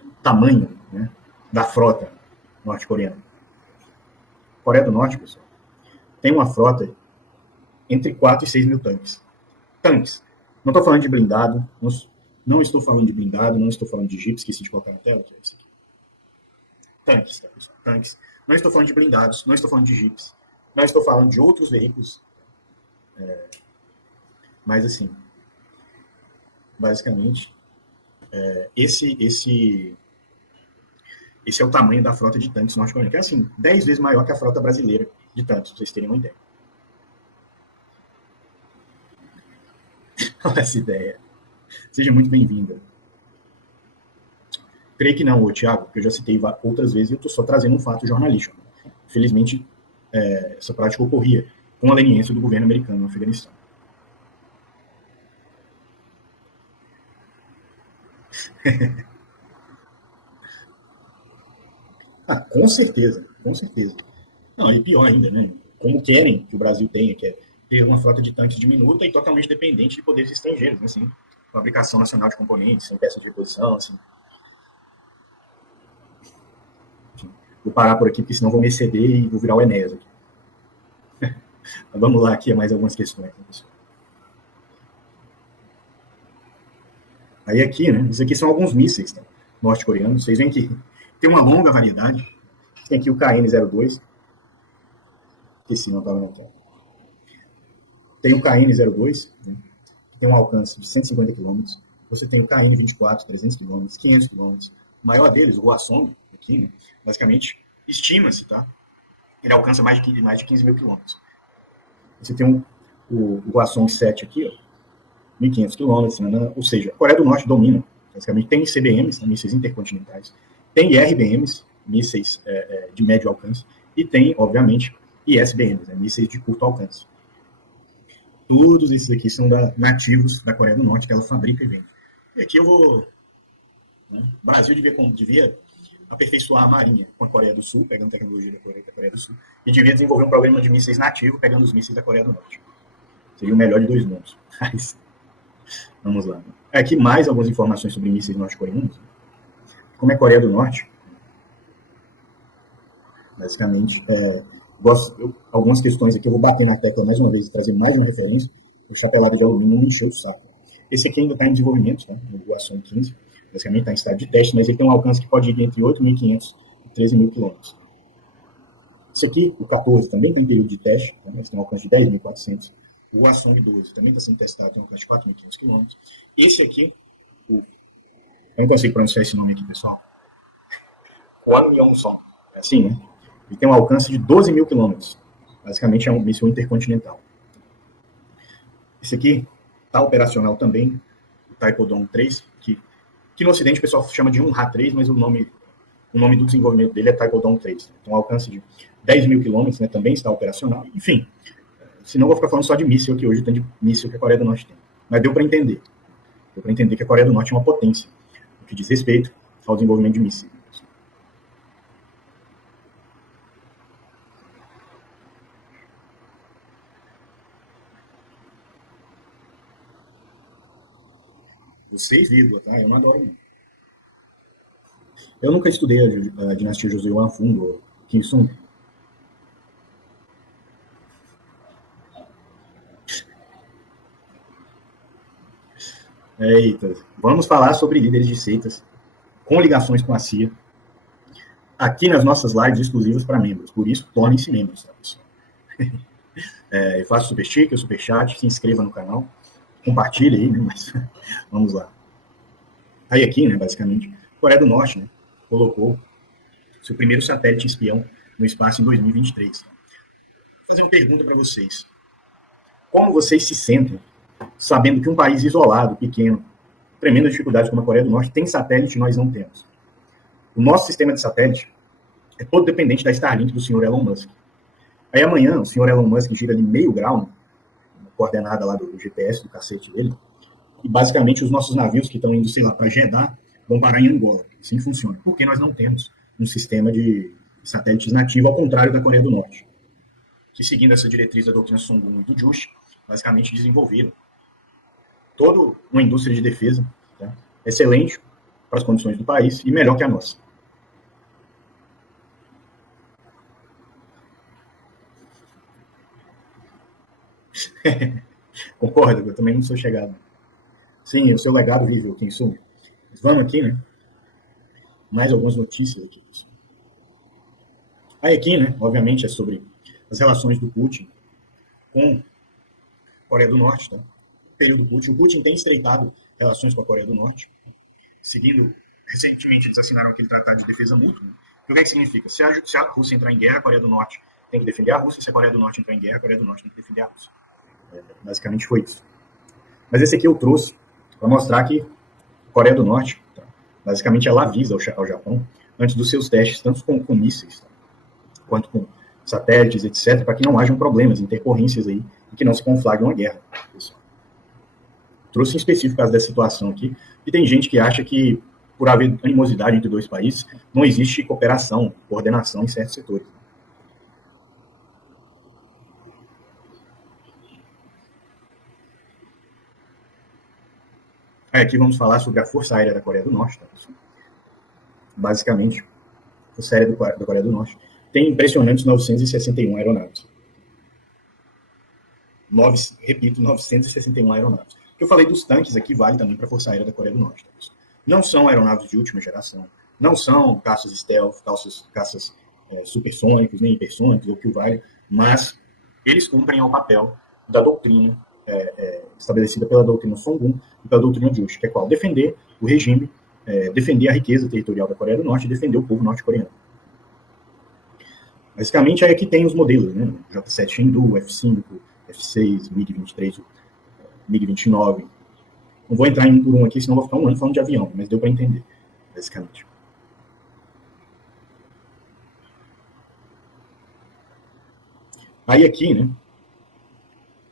o tamanho, né, da frota norte-coreana. Coreia do Norte, pessoal, tem uma frota entre 4 e 6 mil tanques. Tanques. Não estou falando de blindado, não estou falando de blindado, não estou falando de Jeep, esqueci de colocar na tela, que é isso aqui. Tanques, tá, pessoal? Tanques. Não estou falando de blindados, não estou falando de jipes, não estou falando de outros veículos, mas assim, basicamente, esse, esse, esse é o tamanho da frota de tanques norte-coreana, que é assim, 10 vezes maior que a frota brasileira de tanques, pra vocês terem uma ideia. Olha essa ideia. Seja muito bem-vinda. Creio que não, ô, Thiago, porque eu já citei outras vezes e eu estou só trazendo um fato jornalístico. Felizmente, essa prática ocorria com a leniência do governo americano no Afeganistão. Ah, com certeza, com certeza. Não, e pior ainda, né? Como querem que o Brasil tenha, que é ter uma frota de tanques diminuta e totalmente dependente de poderes estrangeiros, né? Assim, fabricação nacional de componentes, sem peças de reposição, assim. Vou parar por aqui, porque senão vou me exceder e vou virar o Enéas aqui. Mas vamos lá, aqui, mais algumas questões. Né, pessoal? Aí aqui, né? Isso aqui são alguns mísseis, tá? Norte-coreanos. Vocês veem que tem uma longa variedade. Tem aqui o KN-02, que sim, não estava na tela. Tem o KN-02, né? Que tem um alcance de 150 quilômetros. Você tem o KN-24, 300 quilômetros, 500 quilômetros. O maior deles, o Hwasong, aqui, né? Basicamente, estima-se, tá? Ele alcança mais de 15 mil quilômetros. Você tem o Hwasong 7 aqui, ó, 1.500 quilômetros, né? Ou seja, a Coreia do Norte domina. Basicamente, tem CBMs, né, mísseis intercontinentais, tem IRBMs, mísseis de médio alcance, e tem, obviamente, ISBMs, né, mísseis de curto alcance. Todos esses aqui são nativos da Coreia do Norte, que ela fabrica e vende. E aqui eu vou... Né, o Brasil devia aperfeiçoar a Marinha com a Coreia do Sul, pegando tecnologia da Coreia do Sul, e devia desenvolver um programa de mísseis nativo, pegando os mísseis da Coreia do Norte. Seria o melhor de dois mundos. Mas, vamos lá. Aqui mais algumas informações sobre mísseis norte-coreanos. Como é Coreia do Norte, basicamente, algumas questões aqui, eu vou bater na tecla mais uma vez e trazer mais uma referência, o chapelado de alumínio não me encheu o saco. Esse aqui ainda está em desenvolvimento, tá? O Hwasong 15, basicamente está em estado de teste, mas ele tem um alcance que pode ir entre 8.500 e 13.000 quilômetros. Isso aqui, o 14, também está em período de teste, tá? Mas tem um alcance de 10.400. O Hwasong 12 também está sendo testado, tem um alcance de 4.500 quilômetros. Esse aqui, eu não consigo pronunciar esse nome aqui, pessoal. Hwangryong-song, é assim, né? Ele tem um alcance de 12 mil quilômetros. Basicamente é um míssil intercontinental. Esse aqui está operacional também, o Taepodong 3, que no Ocidente o pessoal chama de 1Ha3, mas o nome do desenvolvimento dele é Taepodong 3. Então, um alcance de 10 mil quilômetros, né, também está operacional. Enfim, senão eu vou ficar falando só de míssil aqui hoje, tanto de míssil que a Coreia do Norte tem. Mas deu para entender. Deu para entender que a Coreia do Norte é uma potência, no que diz respeito ao desenvolvimento de mísseis. O 6, tá? Eu não adoro muito. Eu nunca estudei a dinastia Joseon a fundo, Kim Sung. Eita, vamos falar sobre líderes de seitas com ligações com a CIA aqui nas nossas lives exclusivas para membros. Por isso, tornem-se membros, tá, pessoal? Faça super sticker, super chat, se inscreva no canal, compartilhe aí, né? Mas vamos lá. Aí aqui, né, basicamente, Coreia do Norte, né, colocou seu primeiro satélite espião no espaço em 2023. Vou fazer uma pergunta para vocês. Como vocês se sentem sabendo que um país isolado, pequeno, tremendas dificuldades como a Coreia do Norte, tem satélite e nós não temos? O nosso sistema de satélite é todo dependente da Starlink do senhor Elon Musk. Aí amanhã o senhor Elon Musk gira ali meio grau, na coordenada lá do GPS, do cacete dele, e basicamente os nossos navios que estão indo, sei lá, para Jeddah, vão parar em Angola. Assim funciona. Porque nós não temos um sistema de satélites nativo, ao contrário da Coreia do Norte, que seguindo essa diretriz da doutrina Songun e do Juche, basicamente desenvolveram toda uma indústria de defesa, tá, excelente para as condições do país e melhor que a nossa. Concordo, eu também não sou chegado. Sim, o seu legado vive, Kim Sung. Vamos aqui, né? Mais algumas notícias aqui. Aí aqui, né, obviamente, é sobre as relações do Putin com a Coreia do Norte, tá? Período Putin. O Putin tem estreitado relações com a Coreia do Norte, seguindo, recentemente eles assinaram aquele tratado de defesa mútua. O que é que significa? Se a Rússia entrar em guerra, a Coreia do Norte tem que defender a Rússia, se a Coreia do Norte entrar em guerra, a Coreia do Norte tem que defender a Rússia. Basicamente foi isso. Mas esse aqui eu trouxe para mostrar que a Coreia do Norte, tá? Basicamente ela avisa ao Japão, antes dos seus testes, tanto com mísseis, tá? Quanto com satélites, etc., para que não hajam problemas, intercorrências aí, e que não se conflague uma guerra. Pessoal. Trouxe em específico caso dessa situação aqui, e tem gente que acha que, por haver animosidade entre dois países, não existe cooperação, coordenação em certos setores. Aí aqui vamos falar sobre a Força Aérea da Coreia do Norte, tá, pessoal? Basicamente, a Força Aérea da Coreia do Norte tem impressionantes 961 aeronaves. Repito, 961 aeronaves. O que eu falei dos tanques aqui vale também para a Força Aérea da Coreia do Norte. Tá? Não são aeronaves de última geração, não são caças stealth, caças supersônicos, nem hipersônicos, ou que o vale, mas eles cumprem ao papel da doutrina estabelecida pela doutrina Songun e pela doutrina Juche, que é qual? Defender o regime, defender a riqueza territorial da Coreia do Norte e defender o povo norte-coreano. Basicamente, aí aqui tem os modelos, né? J-7 Chengdu, F-5, F-6, MiG-23, MiG-29. Não vou entrar em um por um aqui, senão vou ficar um ano falando de avião, mas deu para entender, basicamente. Aí aqui, né,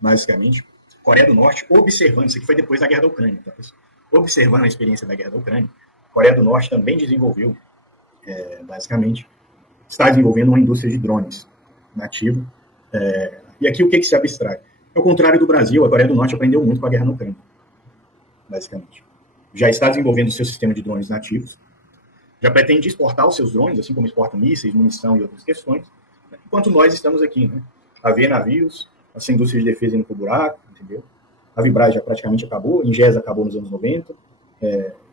basicamente, Coreia do Norte, observando, isso aqui foi depois da Guerra da Ucrânia, tá, pessoal? Observando a experiência da Guerra da Ucrânia, Coreia do Norte também desenvolveu, basicamente, está desenvolvendo uma indústria de drones nativa. E aqui o que se abstrai? Ao contrário do Brasil, a Coreia do Norte aprendeu muito com a guerra na Ucrânia, basicamente. Já está desenvolvendo o seu sistema de drones nativos, já pretende exportar os seus drones, assim como exporta mísseis, munição e outras questões, né? Enquanto nós estamos aqui, né? A ver navios, essa indústria de defesa indo para o buraco, entendeu? A Vibraz já praticamente acabou, a Ingesa acabou nos anos 90,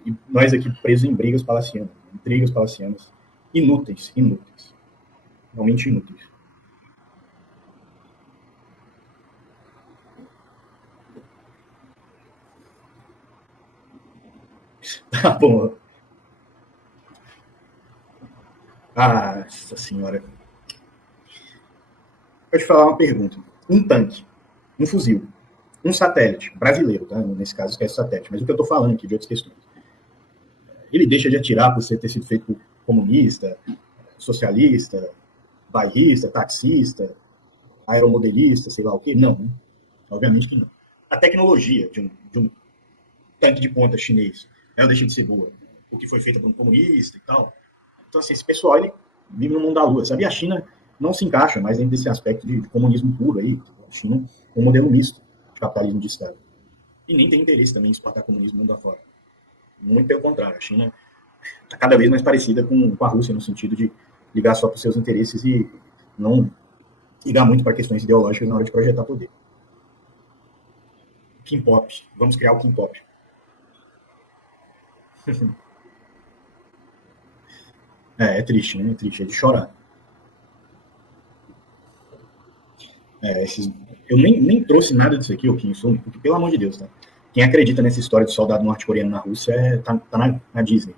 e nós aqui presos em brigas palacianas, intrigas palacianas, inúteis, realmente inúteis. Tá bom. Ah, nossa senhora. Vou te falar uma pergunta. Um tanque, um fuzil, um satélite brasileiro, tá? Nesse caso esquece satélite, mas o que eu estou falando aqui de outras questões. Ele deixa de atirar por ter sido feito por comunista, socialista, bairrista, taxista, aeromodelista, sei lá o quê? Não, né? Obviamente que não. A tecnologia de um tanque de ponta chinês, ela deixa de ser boa, porque foi feita por um comunista e tal. Então, assim, esse pessoal, ele vive no mundo da lua, sabe? E a China não se encaixa mais dentro desse aspecto de comunismo puro aí. A China é um modelo misto de capitalismo de Estado. E nem tem interesse também em exportar comunismo mundo afora. Muito pelo contrário, a China está cada vez mais parecida com a Rússia, no sentido de ligar só para os seus interesses e não ligar muito para questões ideológicas na hora de projetar poder. Kim Pop. Vamos criar o Kim Pop. É triste, né? É triste, é de chorar. Eu nem trouxe nada disso aqui, o Kim Sung, porque, pelo amor de Deus, tá? Quem acredita nessa história de soldado norte-coreano na Rússia tá na Disney.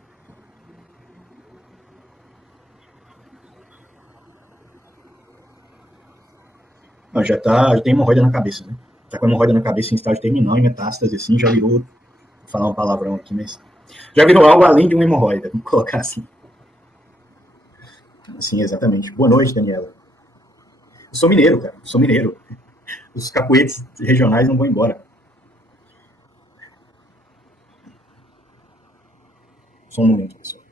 Não, já tem hemorroida na cabeça, né? Tá com hemorroida na cabeça em estágio terminal, em metástase, assim, já virou, vou falar um palavrão aqui, mas já virou algo além de uma hemorroida, vamos colocar assim. Sim, exatamente. Boa noite, Daniela. Eu sou mineiro, cara, sou mineiro. Os capoeiros regionais não vão embora. Só um momento, pessoal.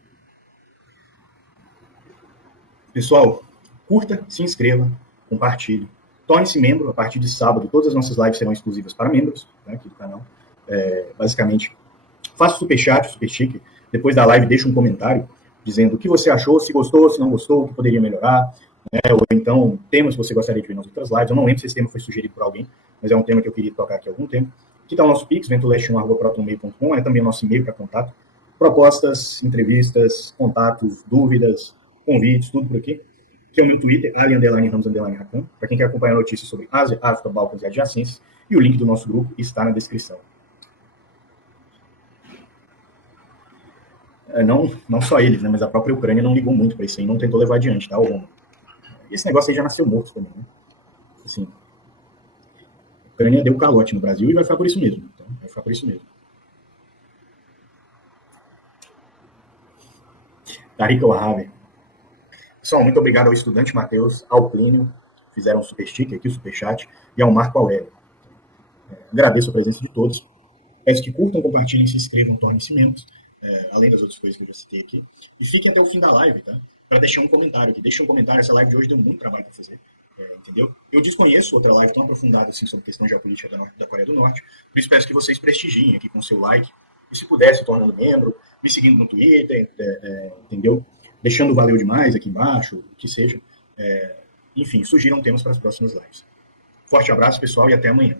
Pessoal, curta, se inscreva, compartilhe. Torne-se membro a partir de sábado. Todas as nossas lives serão exclusivas para membros, né, aqui do canal. Basicamente, faça o superchat, o super sticker. Depois da live, deixa um comentário dizendo o que você achou, se gostou, se não gostou, o que poderia melhorar. Ou então, temas que você gostaria de ver nas outras lives. Eu não lembro se esse tema foi sugerido por alguém, mas é um tema que eu queria tocar aqui há algum tempo. Aqui está o nosso Pix, ventoleste1.protonmail.com, é também o nosso e-mail para contato. Propostas, entrevistas, contatos, dúvidas, convites, tudo por aqui. que é o meu Twitter, ali_Ramos_Rakan, para quem quer acompanhar notícias sobre Ásia, África, Balcãs e adjacências, e o link do nosso grupo está na descrição. Não só eles, né, mas a própria Ucrânia não ligou muito para isso aí, não tentou levar adiante, tá, Roma? E esse negócio aí já nasceu morto também, né? Assim, a Ucrânia deu calote no Brasil e vai ficar por isso mesmo. Então, vai ficar por isso mesmo. Tariq Wahhabi. Pessoal, muito obrigado ao estudante Matheus, ao Plínio, fizeram um super sticker aqui, o super chat, e ao Marco Aurélio. Agradeço a presença de todos. Peço que curtam, compartilhem, se inscrevam, tornem-se membros, além das outras coisas que eu já citei aqui. E fiquem até o fim da live, tá? Para deixar um comentário aqui. Deixem um comentário, essa live de hoje deu muito trabalho para fazer. Entendeu? Eu desconheço outra live tão aprofundada assim sobre questão geopolítica da Coreia do Norte. Por isso peço que vocês prestigiem aqui com seu like. E se puder, se tornando membro, me seguindo no Twitter, entendeu? Deixando o valeu demais aqui embaixo, o que seja. Enfim, sugiram temas para as próximas lives. Forte abraço, pessoal, e até amanhã.